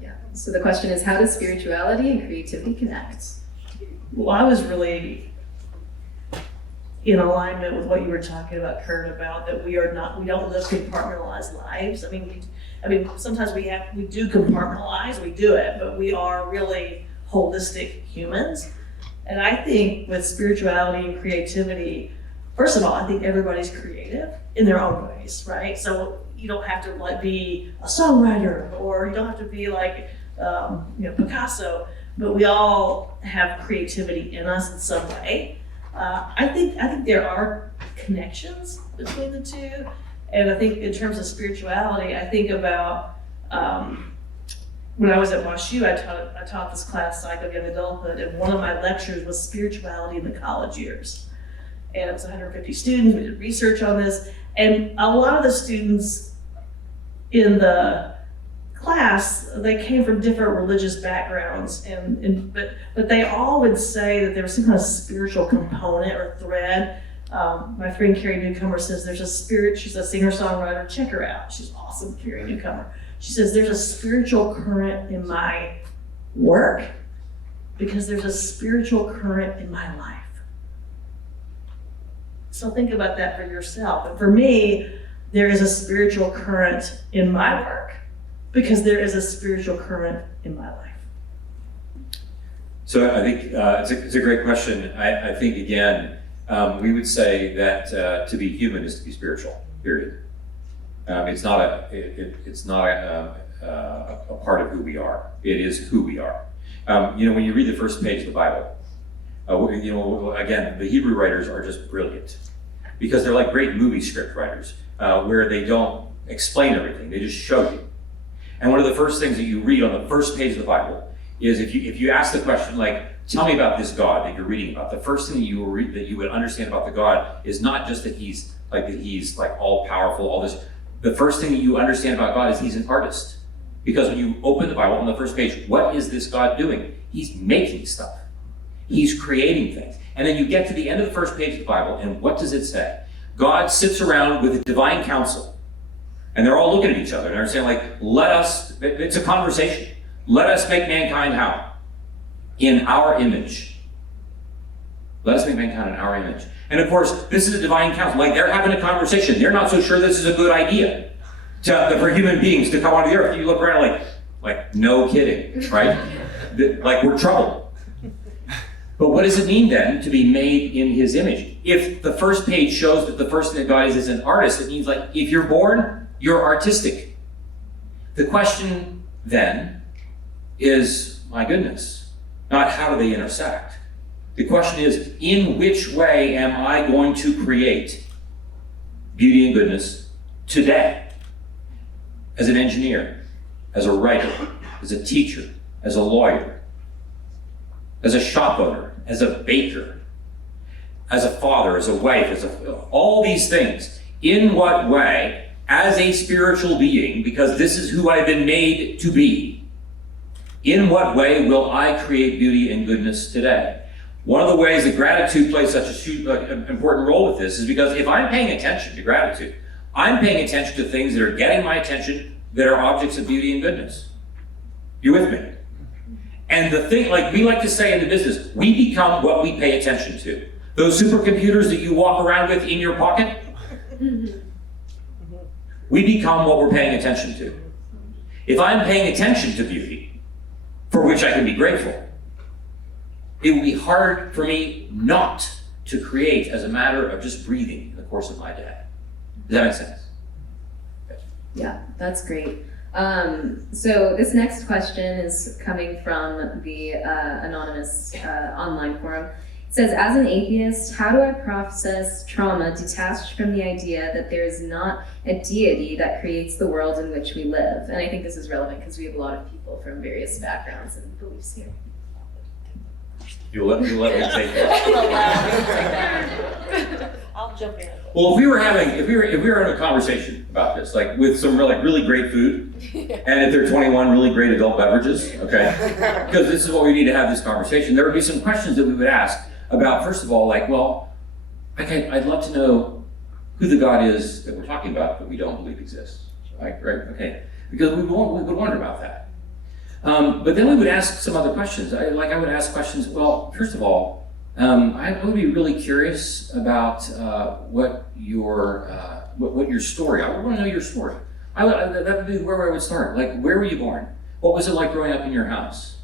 Yeah. So the question is, how does spirituality and creativity connect? Well, I was really in alignment with what you were talking about, Curt, about that we don't live compartmentalized lives. I mean, sometimes we do compartmentalize, we do it, but we are really holistic humans. And I think with spirituality and creativity, first of all, I think everybody's creative in their own ways, right? So you don't have to be a songwriter, or you don't have to be like Picasso, but we all have creativity in us in some way. I think there are connections between the two, and I think in terms of spirituality, I think about when I was at WashU, I taught this class, Psych of Young Adulthood, and one of my lectures was spirituality in the college years. And it was 150 students, we did research on this, and a lot of the students in the class, they came from different religious backgrounds, but they all would say that there was some kind of spiritual component or thread. My friend Carrie Newcomer says there's a spirit, she's a singer-songwriter, check her out, she's awesome, Carrie Newcomer. She says there's a spiritual current in my work because there's a spiritual current in my life. So think about that for yourself. And for me, there is a spiritual current in my work because there is a spiritual current in my life. So I think it's a great question. I think, again, we would say that to be human is to be spiritual, period. It's not a part of who we are. It is who we are. When you read the first page of the Bible, again, the Hebrew writers are just brilliant because they're like great movie script writers where they don't explain everything, they just show you. And one of the first things that you read on the first page of the Bible is if you ask the question, like, tell me about this God that you're reading about, the first thing that you would understand about the God is not just that he's all powerful, all this. The first thing that you understand about God is he's an artist. Because when you open the Bible on the first page, what is this God doing? He's making stuff. He's creating things. And then you get to the end of the first page of the Bible, and what does it say? God sits around with a divine council, and they're all looking at each other, and they're saying, it's a conversation. Let us make mankind how? In our image. Let us make mankind in our image. And of course, this is a divine council. They're having a conversation. They're not so sure this is a good idea for human beings to come onto the earth. You look around like no kidding, right? like we're trouble. But what does it mean then to be made in his image? If the first page shows that the first thing that God is an artist, it means like if you're born, you're artistic. The question then is, my goodness, not how do they intersect? The question is, in which way am I going to create beauty and goodness today? As an engineer, as a writer, as a teacher, as a lawyer, as a shop owner, as a baker, as a father, as a wife, all these things. In what way, as a spiritual being, because this is who I've been made to be, in what way will I create beauty and goodness today? One of the ways that gratitude plays such an important role with this is because if I'm paying attention to gratitude, I'm paying attention to things that are getting my attention that are objects of beauty and goodness. You with me? And the thing, like we like to say in the business, we become what we pay attention to. Those supercomputers that you walk around with in your pocket, we become what we're paying attention to. If I'm paying attention to beauty, for which I can be grateful, it would be hard for me not to create as a matter of just breathing in the course of my day. Does that make sense? Yeah, that's great. So this next question is coming from the anonymous online forum. It says, as an atheist, how do I process trauma detached from the idea that there is not a deity that creates the world in which we live? And I think this is relevant because we have a lot of people from various backgrounds and beliefs here. You'll let me take that. I'll jump in. Well, if we were having a conversation about this, like with some really great food, and if there are 21 really great adult beverages, okay, because this is what we need to have this conversation, there would be some questions that we would ask about, first of all, like, well, okay, I'd love to know who the God is that we're talking about that we don't believe exists, right? Okay, because we would wonder about that. But then we would ask some other questions. I would ask questions, well, first of all, I would be really curious about what your story. I would want to know your story. That would be where I would start. Like, where were you born? What was it like growing up in your house?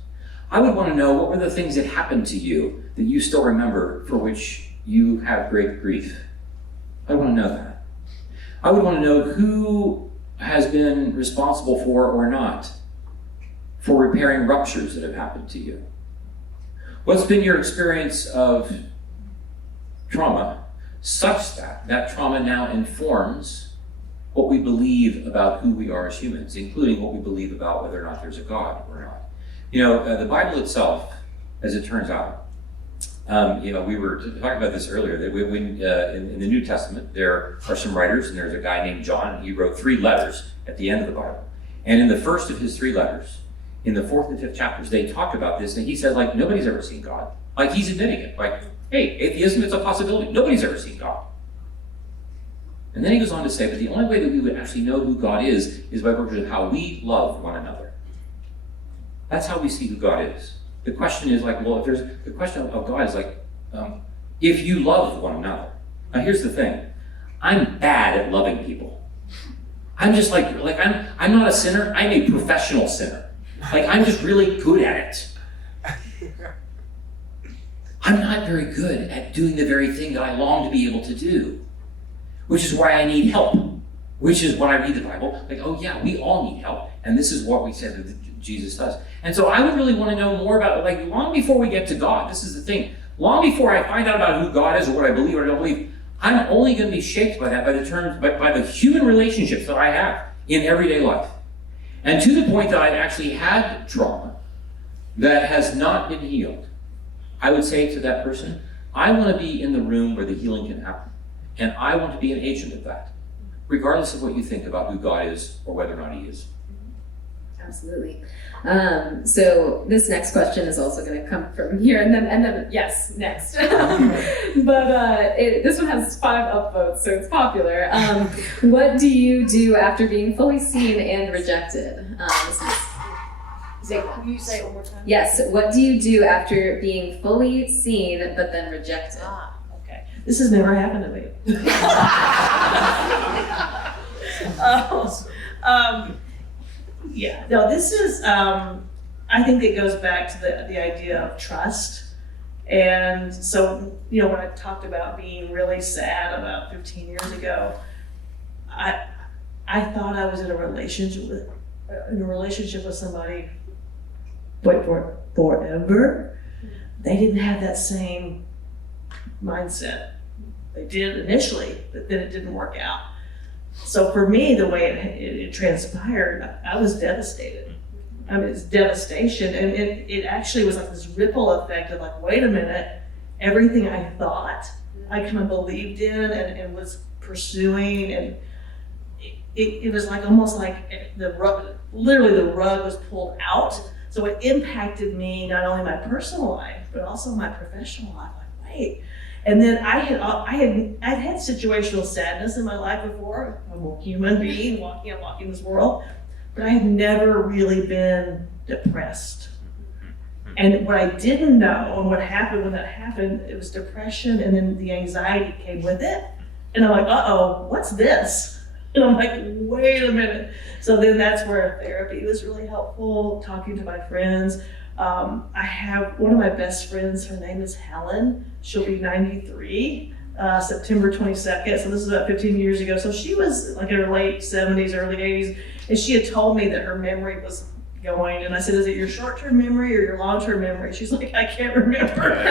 I would want to know what were the things that happened to you that you still remember for which you have great grief. I want to know that. I would want to know who has been responsible for or not for repairing ruptures that have happened to you. What's been your experience of trauma such that that trauma now informs what we believe about who we are as humans, including what we believe about whether or not there's a God or not? You know, the Bible itself, as it turns out, we were talking about this earlier, that in the New Testament, there are some writers, and there's a guy named John, and he wrote 3 letters at the end of the Bible. And in the first of his 3 letters, in the 4th and 5th chapters, they talk about this, and he said, like, nobody's ever seen God. Like, he's admitting it. Like, hey, atheism is a possibility. Nobody's ever seen God. And then he goes on to say, but the only way that we would actually know who God is by virtue of how we love one another. That's how we see who God is. The question is like, well, the question of God is like, if you love one another. Now, here's the thing. I'm bad at loving people. I'm just like I'm not a sinner. I'm a professional sinner. Like, I'm just really good at it. I'm not very good at doing the very thing that I long to be able to do, which is why I need help, which is when I read the Bible, like, oh yeah, we all need help, and this is what we said that Jesus does. And so I would really want to know more about it, like, long before we get to God. This is the thing. Long before I find out about who God is or what I believe or don't believe, I'm only going to be shaped by that, by the human relationships that I have in everyday life. And to the point that I've actually had trauma that has not been healed, I would say to that person, I want to be in the room where the healing can happen. And I want to be an agent of that, regardless of what you think about who God is or whether or not he is. Absolutely. So this next question is also going to come from here, and then yes, next. But this one has 5 upvotes, so it's popular. What do you do after being fully seen and rejected? Can you say it one more time? Yes. What do you do after being fully seen but then rejected? Okay. This has never happened to me. Yeah, no, this is, I I think it goes back to the idea of trust. And so, when I talked about being really sad about 15 years ago, I thought I was in a relationship with somebody, forever. They didn't have that same mindset. They did initially, but then it didn't work out. So for me, the way it transpired, I was devastated. I mean, it's devastation, and it actually was like this ripple effect of like, wait a minute, everything I thought I kind of believed in and was pursuing, and it was like almost like literally the rug was pulled out. So it impacted me, not only my personal life, but also my professional life. Like, wait. And then I'd had situational sadness in my life before. I'm a human being walking this world, but I had never really been depressed. And what I didn't know, and what happened when that happened, it was depression, and then the anxiety came with it. And I'm like, uh-oh, what's this? And I'm like, wait a minute. So then that's where therapy was really helpful, talking to my friends. I have one of my best friends, her name is Helen. She'll be 93, September 22nd. So this is about 15 years ago. So she was like in her late 70s, early 80s. And she had told me that her memory was going. And I said, is it your short-term memory or your long-term memory? She's like, I can't remember.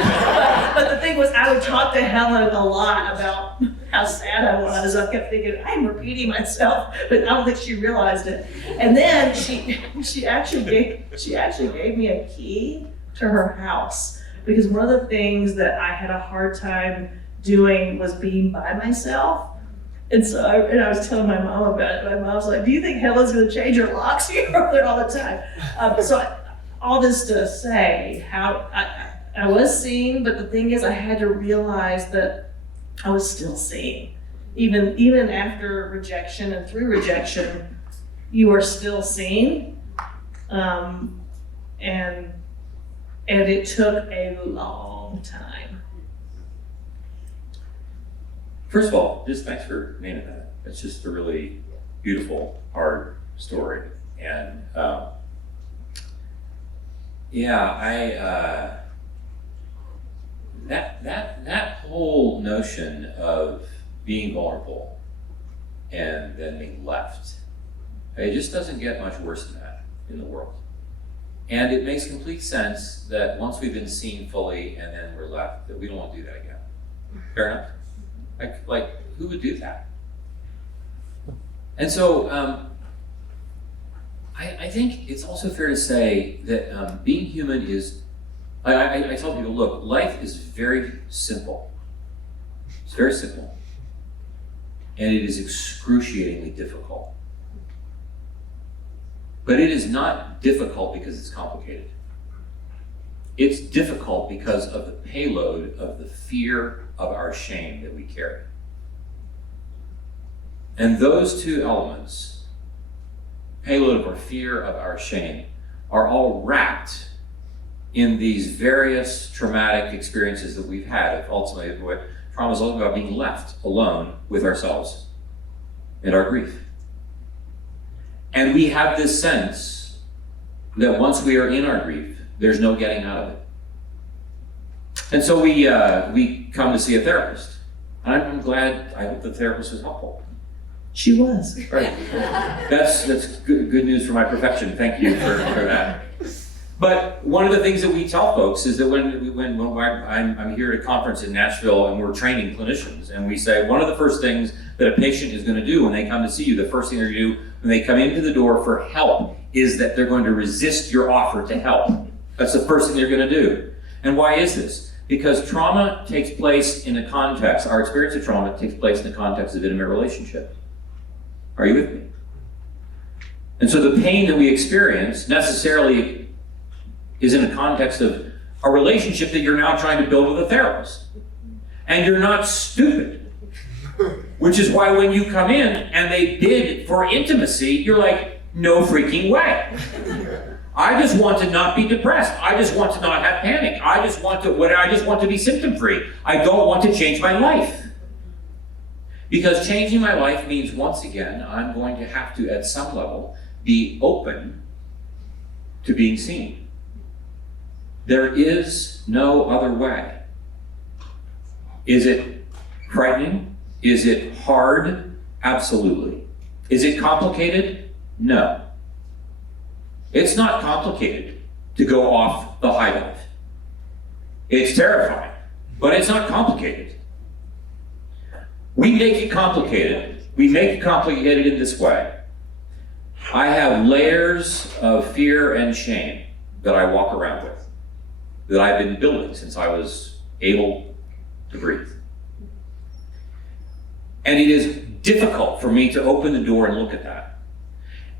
But the thing was, I would talk to Helen a lot about how sad I was. I kept thinking, I'm repeating myself, but I don't think she realized it. And then she actually gave me a key to her house, because one of the things that I had a hard time doing was being by myself. And so I was telling my mom about it. My mom's like, do you think Helen's going to change her locks? You're over there all the time. All this to say, how I was seen, but the thing is, I had to realize that I was still seen. Even after rejection and through rejection, you are still seen. And it took a long time. First of all, just thanks for naming that. It's just a really beautiful, hard story. And that whole notion of being vulnerable and then being left, it just doesn't get much worse than that in the world. And it makes complete sense that once we've been seen fully and then we're left, that we don't want to do that again. Fair enough? Like who would do that? And so I think it's also fair to say that being human is, I tell people, look, life is very simple. It's very simple. And it is excruciatingly difficult. But it is not difficult because it's complicated. It's difficult because of the payload of the fear of our shame that we carry. And those two elements, payload of our fear of our shame, are all wrapped in these various traumatic experiences that we've had. Ultimately, what trauma is all about, being left alone with ourselves and our grief. And we have this sense that once we are in our grief, there's no getting out of it. And so we come to see a therapist. And I'm glad, I hope the therapist was helpful. She was. Right. That's good news for my profession. Thank you for that. But one of the things that we tell folks is that when I'm here at a conference in Nashville and we're training clinicians, and we say one of the first things that a patient is going to do when they come to see you, the first thing they're going to do when they come into the door for help, is that they're going to resist your offer to help. That's the first thing they're going to do. And why is this? Because trauma takes place in a context, our experience of trauma takes place in the context of intimate relationship. Are you with me? And so the pain that we experience necessarily is in a context of a relationship that you're now trying to build with a therapist. And you're not stupid. Which is why when you come in and they bid for intimacy, you're like, no freaking way. I just want to not be depressed. I just want to not have panic. I just want to be symptom free. I don't want to change my life. Because changing my life means, once again, I'm going to have to, at some level, be open to being seen. There is no other way. Is it frightening? Is it hard? Absolutely. Is it complicated? No. It's not complicated to go off the high dive. It's terrifying, but it's not complicated. We make it complicated. We make it complicated in this way. I have layers of fear and shame that I walk around with, that I've been building since I was able to breathe. And it is difficult for me to open the door and look at that.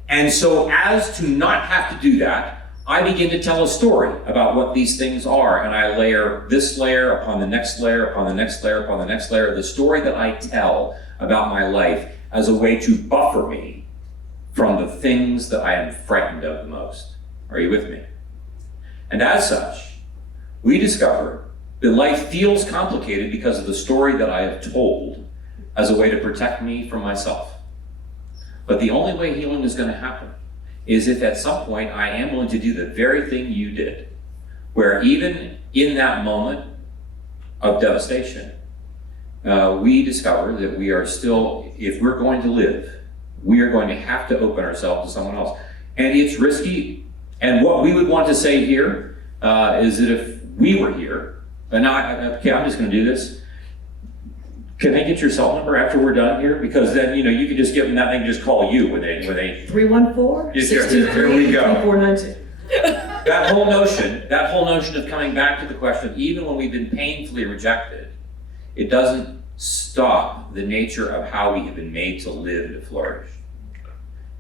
And so as to not have to do that, I begin to tell a story about what these things are, and I layer this layer upon the next layer, upon the next layer, upon the next layer, the story that I tell about my life as a way to buffer me from the things that I am frightened of the most. Are you with me? And as such, we discover that life feels complicated because of the story that I have told as a way to protect me from myself. But the only way healing is going to happen is if at some point I am willing to do the very thing you did, where even in that moment of devastation, we discover that we are still, if we're going to live, we are going to have to open ourselves to someone else. And it's risky. And what we would want to say here is that if we were here, and okay, I'm just going to do this. Can they get your cell number after we're done here? Because then, you can just give them that, they can just call you when they 314-623-3492. Here we go. That whole notion of coming back to the question, even when we've been painfully rejected, it doesn't stop the nature of how we have been made to live and to flourish.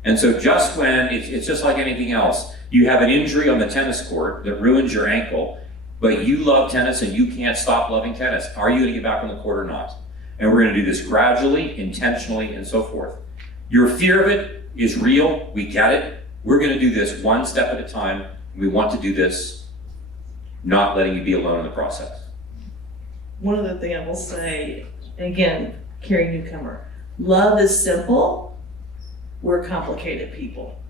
And so just when, it's just like anything else, you have an injury on the tennis court that ruins your ankle, but you love tennis and you can't stop loving tennis. Are you going to get back on the court or not? And we're going to do this gradually, intentionally, and so forth. Your fear of it is real. We get it. We're going to do this one step at a time. We want to do this, not letting you be alone in the process. One other thing I will say, again, Carrie Newcomer, love is simple. We're complicated people.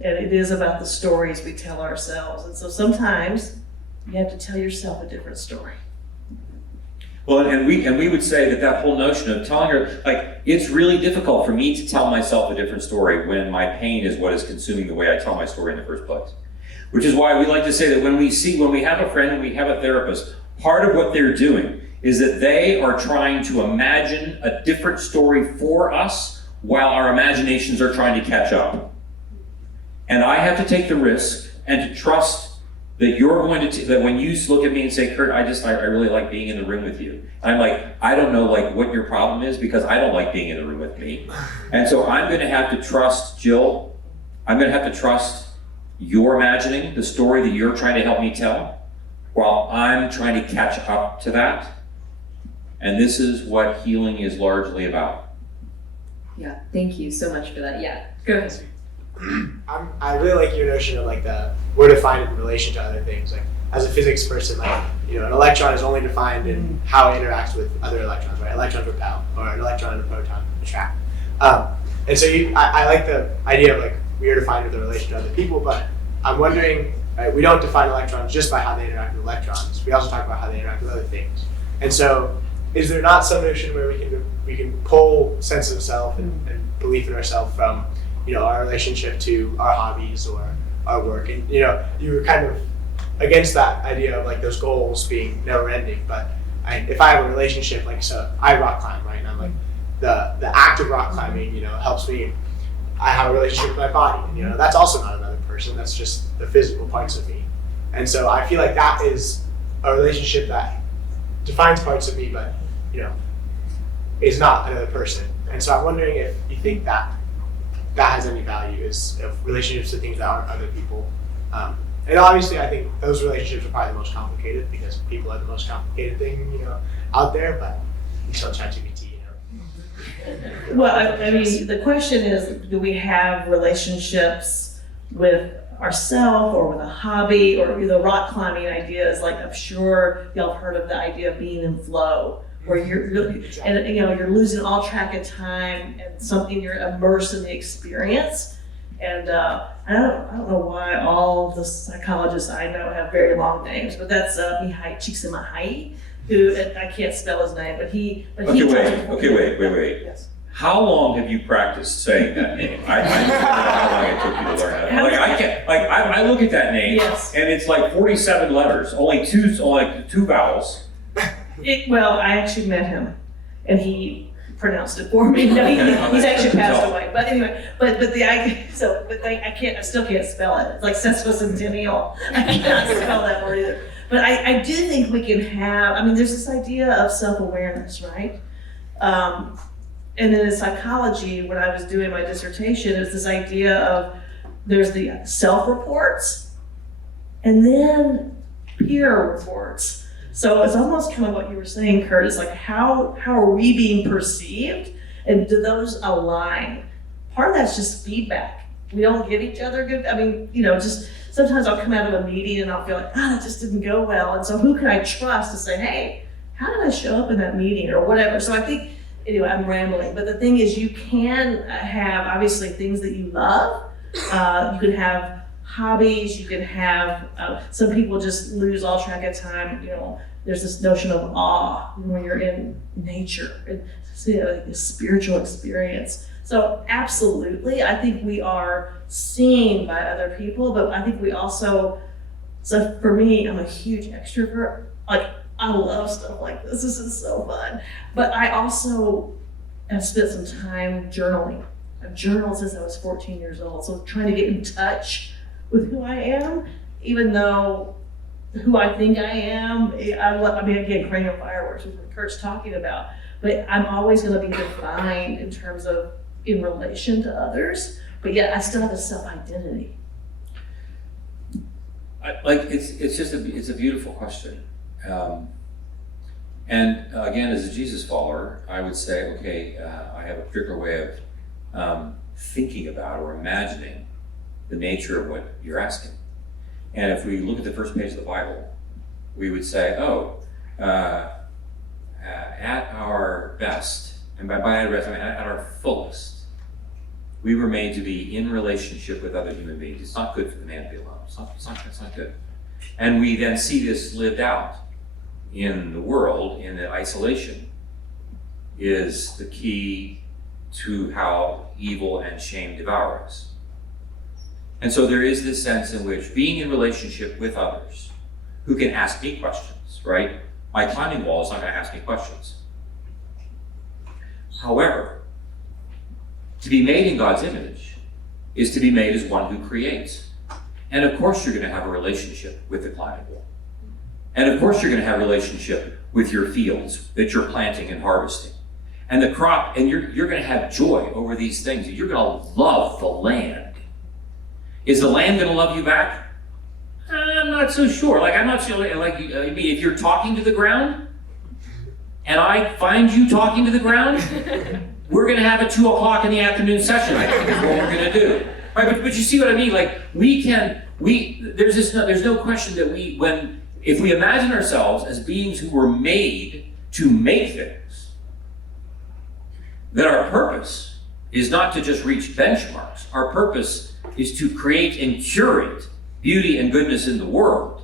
And it is about the stories we tell ourselves. And so sometimes you have to tell yourself a different story. Well, and we would say that whole notion of telling her, like, it's really difficult for me to tell myself a different story when my pain is what is consuming the way I tell my story in the first place. Which is why we like to say that when we have a friend and we have a therapist, part of what they're doing is that they are trying to imagine a different story for us while our imaginations are trying to catch up. And I have to take the risk and to trust that you're going to, that when you look at me and say, Curt, I really like being in the room with you. And I'm like, I don't know what your problem is because I don't like being in the room with me. And so I'm going to have to trust Jill. I'm going to have to trust your imagining the story that you're trying to help me tell while I'm trying to catch up to that. And this is what healing is largely about. Yeah, thank you so much for that. Yeah, go ahead. I really like your notion of we're defined in relation to other things. Like as a physics person, an electron is only defined in how it interacts with other electrons, right? Electrons repel, or an electron and a proton attract. And so I like the idea of we are defined with a relation to other people, but I'm wondering, right, we don't define electrons just by how they interact with electrons. We also talk about how they interact with other things. And so is there not some notion where we can pull sense of self and belief in ourselves from our relationship to our hobbies or our work? And you were kind of against that idea of those goals being never ending, but if I have a relationship, so I rock climb, right? And I'm the act of rock climbing, helps me. I have a relationship with my body, and that's also not another person, that's just the physical parts of me. And so I feel like that is a relationship that defines parts of me, but is not another person. And so I'm wondering if you think that has any value, is of relationships to things that aren't other people. And obviously I think those relationships are probably the most complicated because people are the most complicated thing, out there, but we still ChatGPT, Well, I mean, the question is, do we have relationships with ourselves or with a hobby, or the rock climbing idea is I'm sure y'all have heard of the idea of being in flow, where you're losing all track of time and something, you're immersed in the experience. And I don't know why all the psychologists I know have very long names, but that's Mihai Csikszentmihalyi, who, and I can't spell his name, but he. Wait. Yes. How long have you practiced saying that name? I don't know how long it took you to learn that. Like I can't. Like I look at that name, Yes. and it's like 47 letters, only two vowels. Well, I actually met him, and he pronounced it for me. No, he's actually passed away. But anyway, I still can't spell it. It's like sesquicentennial. I cannot spell that word either. But I do think we can have. I mean, there's this idea of self-awareness, right? And then in psychology, when I was doing my dissertation, it was this idea of there's the self-reports, and then peer reports. So it's almost kind of what you were saying, Curt, is like how are we being perceived, and do those align? Part of that's just feedback. We don't give each other good, I mean, just sometimes I'll come out of a meeting and I'll feel like, that just didn't go well. And so who can I trust to say, hey, how did I show up in that meeting or whatever? So I think, anyway, I'm rambling, but the thing is you can have obviously things that you love. You can have hobbies, you can have, some people just lose all track of time. There's this notion of awe when you're in nature and like this spiritual experience. So absolutely, I think we are seen by other people, but I think we also, so for me, I'm a huge extrovert. Like, I love stuff like this. This is so fun. But I also have spent some time journaling. I've journaled since I was 14 years old. So trying to get in touch with who I am, even though who I think I am, again, cranial fireworks is what Curt's talking about. But I'm always going to be defined in terms of in relation to others. But yet I still have a self-identity. It's a beautiful question. And again, as a Jesus follower, I would say, okay, I have a particular way of thinking about or imagining the nature of what you're asking. And if we look at the first page of the Bible, we would say, at our best, and by our best, I mean at our fullest, we were made to be in relationship with other human beings. It's not good for the man to be alone. It's not good. And we then see this lived out in the world, in that isolation is the key to how evil and shame devour us. And so there is this sense in which being in relationship with others who can ask me questions, right? My climbing wall is not going to ask me questions. However, to be made in God's image is to be made as one who creates. And of course you're going to have a relationship with the climbing wall. And of course you're going to have a relationship with your fields that you're planting and harvesting. And the crop, and you're going to have joy over these things. You're going to love the land. Is the land going to love you back? I'm not so sure. I'm not sure. If you're talking to the ground, and I find you talking to the ground, we're going to have a 2:00 in the afternoon session. I think is what we're going to do. Right? But you see what I mean? There's no question that if we imagine ourselves as beings who were made to make things, then our purpose is not to just reach benchmarks. Our purpose is to create and curate beauty and goodness in the world.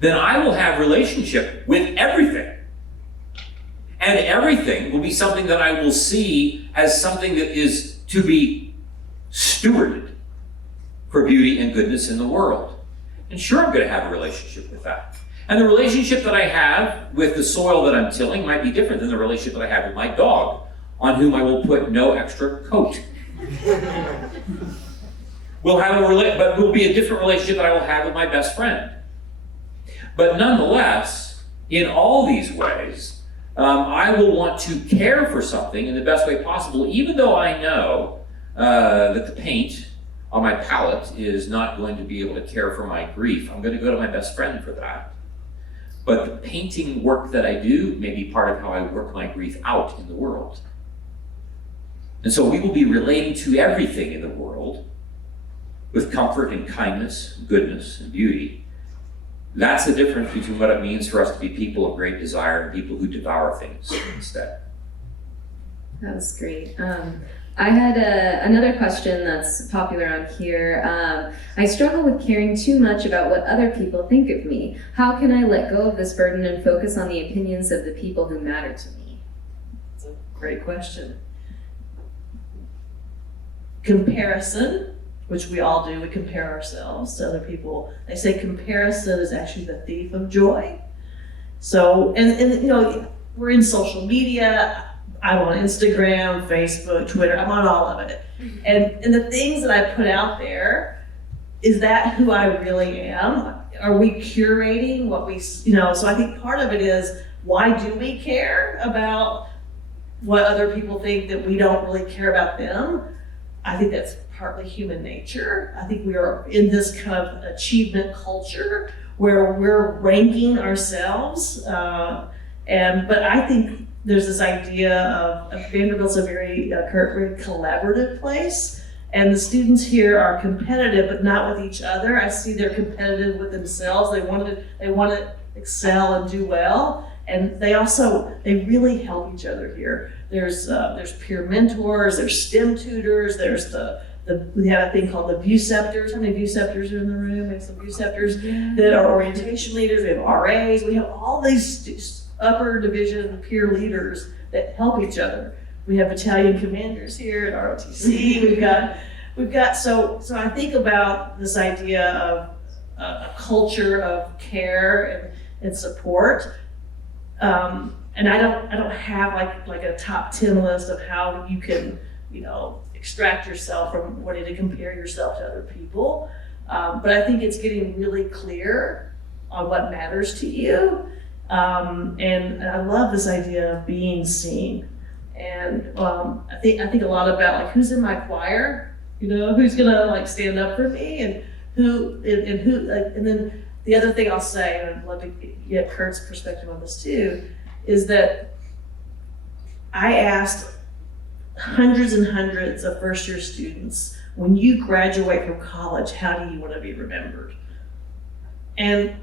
Then I will have relationship with everything. And everything will be something that I will see as something that is to be stewarded for beauty and goodness in the world. And sure, I'm going to have a relationship with that. And the relationship that I have with the soil that I'm tilling might be different than the relationship that I have with my dog, on whom I will put no extra coat. But will be a different relationship that I will have with my best friend. But nonetheless, in all these ways, I will want to care for something in the best way possible, even though I know that the paint on my palette is not going to be able to care for my grief. I'm going to go to my best friend for that. But the painting work that I do may be part of how I work my grief out in the world. And so we will be relating to everything in the world with comfort and kindness, goodness and beauty. That's the difference between what it means for us to be people of great desire and people who devour things instead. That was great. I had another question that's popular on here. I struggle with caring too much about what other people think of me. How can I let go of this burden and focus on the opinions of the people who matter to me? That's a great question. Comparison, which we all do, we compare ourselves to other people. They say comparison is actually the thief of joy. So, and you know, we're in social media. I'm on Instagram, Facebook, Twitter, I'm on all of it. And the things that I put out there, is that who I really am? Are we curating what we, you know, so I think part of it is, why do we care about what other people think that we don't really care about them? I think that's partly human nature. I think we are in this kind of achievement culture where we're ranking ourselves. But I think there's this idea of Vanderbilt's a very collaborative place, and the students here are competitive, but not with each other. I see they're competitive with themselves. They want to excel and do well, and they really help each other here. There's peer mentors, there's STEM tutors, there's we have a thing called the Viewceptors. How many Viewceptors are in the room? We have some Viewceptors that are orientation leaders. We have RAs. We have all these upper division peer leaders that help each other. We have battalion commanders here at ROTC. we've got so I think about this idea of a culture of care and support. And I don't have like a top 10 list of how you can, you know, extract yourself from wanting to compare yourself to other people. But I think it's getting really clear on what matters to you. And I love this idea of being seen. And I think a lot about like, who's in my choir, you know, who's gonna like stand up for me, and who, and then the other thing I'll say, and I'd love to get Curt's perspective on this too, is that I asked hundreds and hundreds of first-year students, when you graduate from college, how do you want to be remembered? And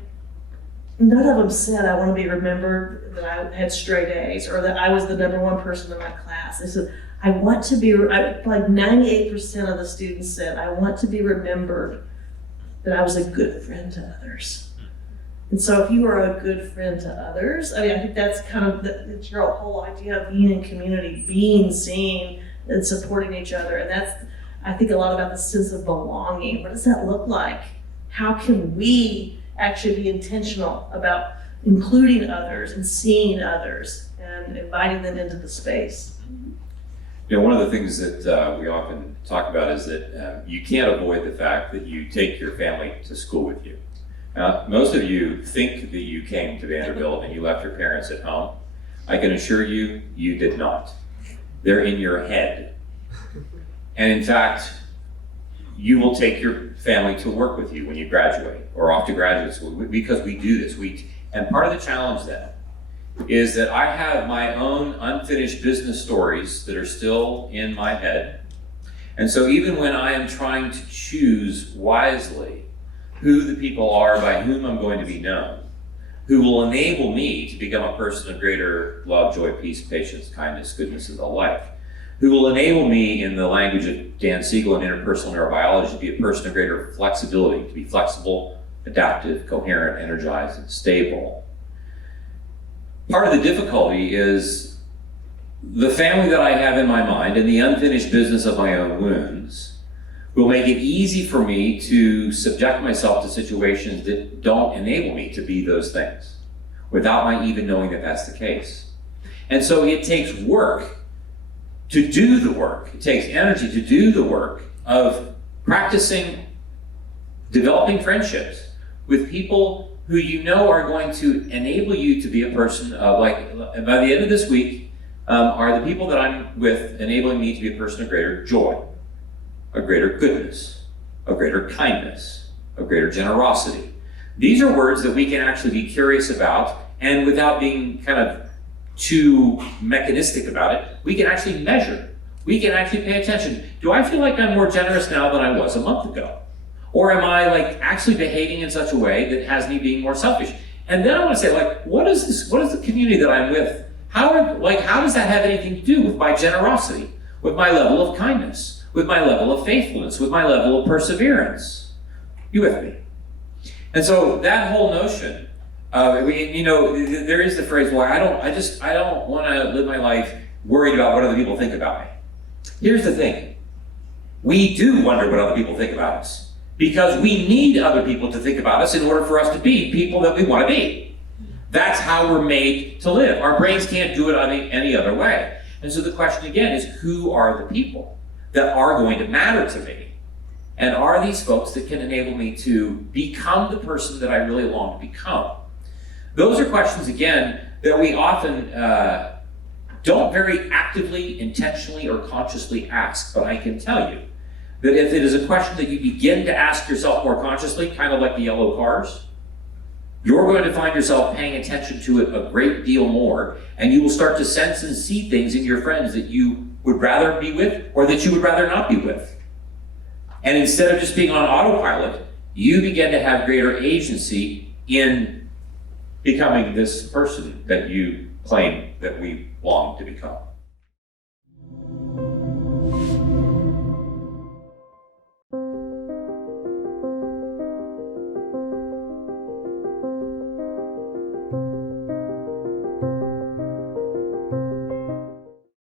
none of them said, I want to be remembered that I had straight A's or that I was the #1 person in my class. They said, I want to be, like 98% of the students said, I want to be remembered that I was a good friend to others. And so if you are a good friend to others, I mean, I think that's kind of, it's your whole idea of being in community, being seen and supporting each other. And that's, I think, a lot about the sense of belonging. What does that look like? How can we actually be intentional about including others and seeing others and inviting them into the space? You know, one of the things that we often talk about is that you can't avoid the fact that you take your family to school with you. Most of you think that you came to Vanderbilt and you left your parents at home. I can assure you, you did not. They're in your head. And in fact, you will take your family to work with you when you graduate or off to graduate school, because we do this. And part of the challenge then is that I have my own unfinished business stories that are still in my head. And so even when I am trying to choose wisely who the people are by whom I'm going to be known, who will enable me to become a person of greater love, joy, peace, patience, kindness, goodness, and the like, who will enable me, in the language of Dan Siegel in interpersonal neurobiology, to be a person of greater flexibility, to be flexible, adaptive, coherent, energized, and stable. Part of the difficulty is the family that I have in my mind and the unfinished business of my own wounds will make it easy for me to subject myself to situations that don't enable me to be those things without my even knowing that that's the case. And so it takes work to do the work. It takes energy to do the work of practicing developing friendships with people who you know are going to enable you to be a person of, like, by the end of this week, are the people that I'm with enabling me to be a person of greater joy, of greater goodness, of greater kindness, of greater generosity. These are words that we can actually be curious about, and without being kind of too mechanistic about it, we can actually measure. We can actually pay attention. Do I feel like I'm more generous now than I was a month ago? Or am I like actually behaving in such a way that has me being more selfish? And then I want to say, like, what is the community that I'm with? How does that have anything to do with my generosity? with my level of kindness, with my level of faithfulness, with my level of perseverance. You with me? And so that whole notion, there is the phrase, well, I don't want to live my life worried about what other people think about me. Here's the thing. We do wonder what other people think about us because we need other people to think about us in order for us to be people that we want to be. That's how we're made to live. Our brains can't do it any other way. And so the question again is, who are the people that are going to matter to me? And are these folks that can enable me to become the person that I really long to become? Those are questions, again, that we often don't very actively, intentionally, or consciously ask. But I can tell you that if it is a question that you begin to ask yourself more consciously, kind of like the yellow cars, you're going to find yourself paying attention to it a great deal more, and you will start to sense and see things in your friends that you would rather be with or that you would rather not be with. And instead of just being on autopilot, you begin to have greater agency in becoming this person that you claim that we long to become.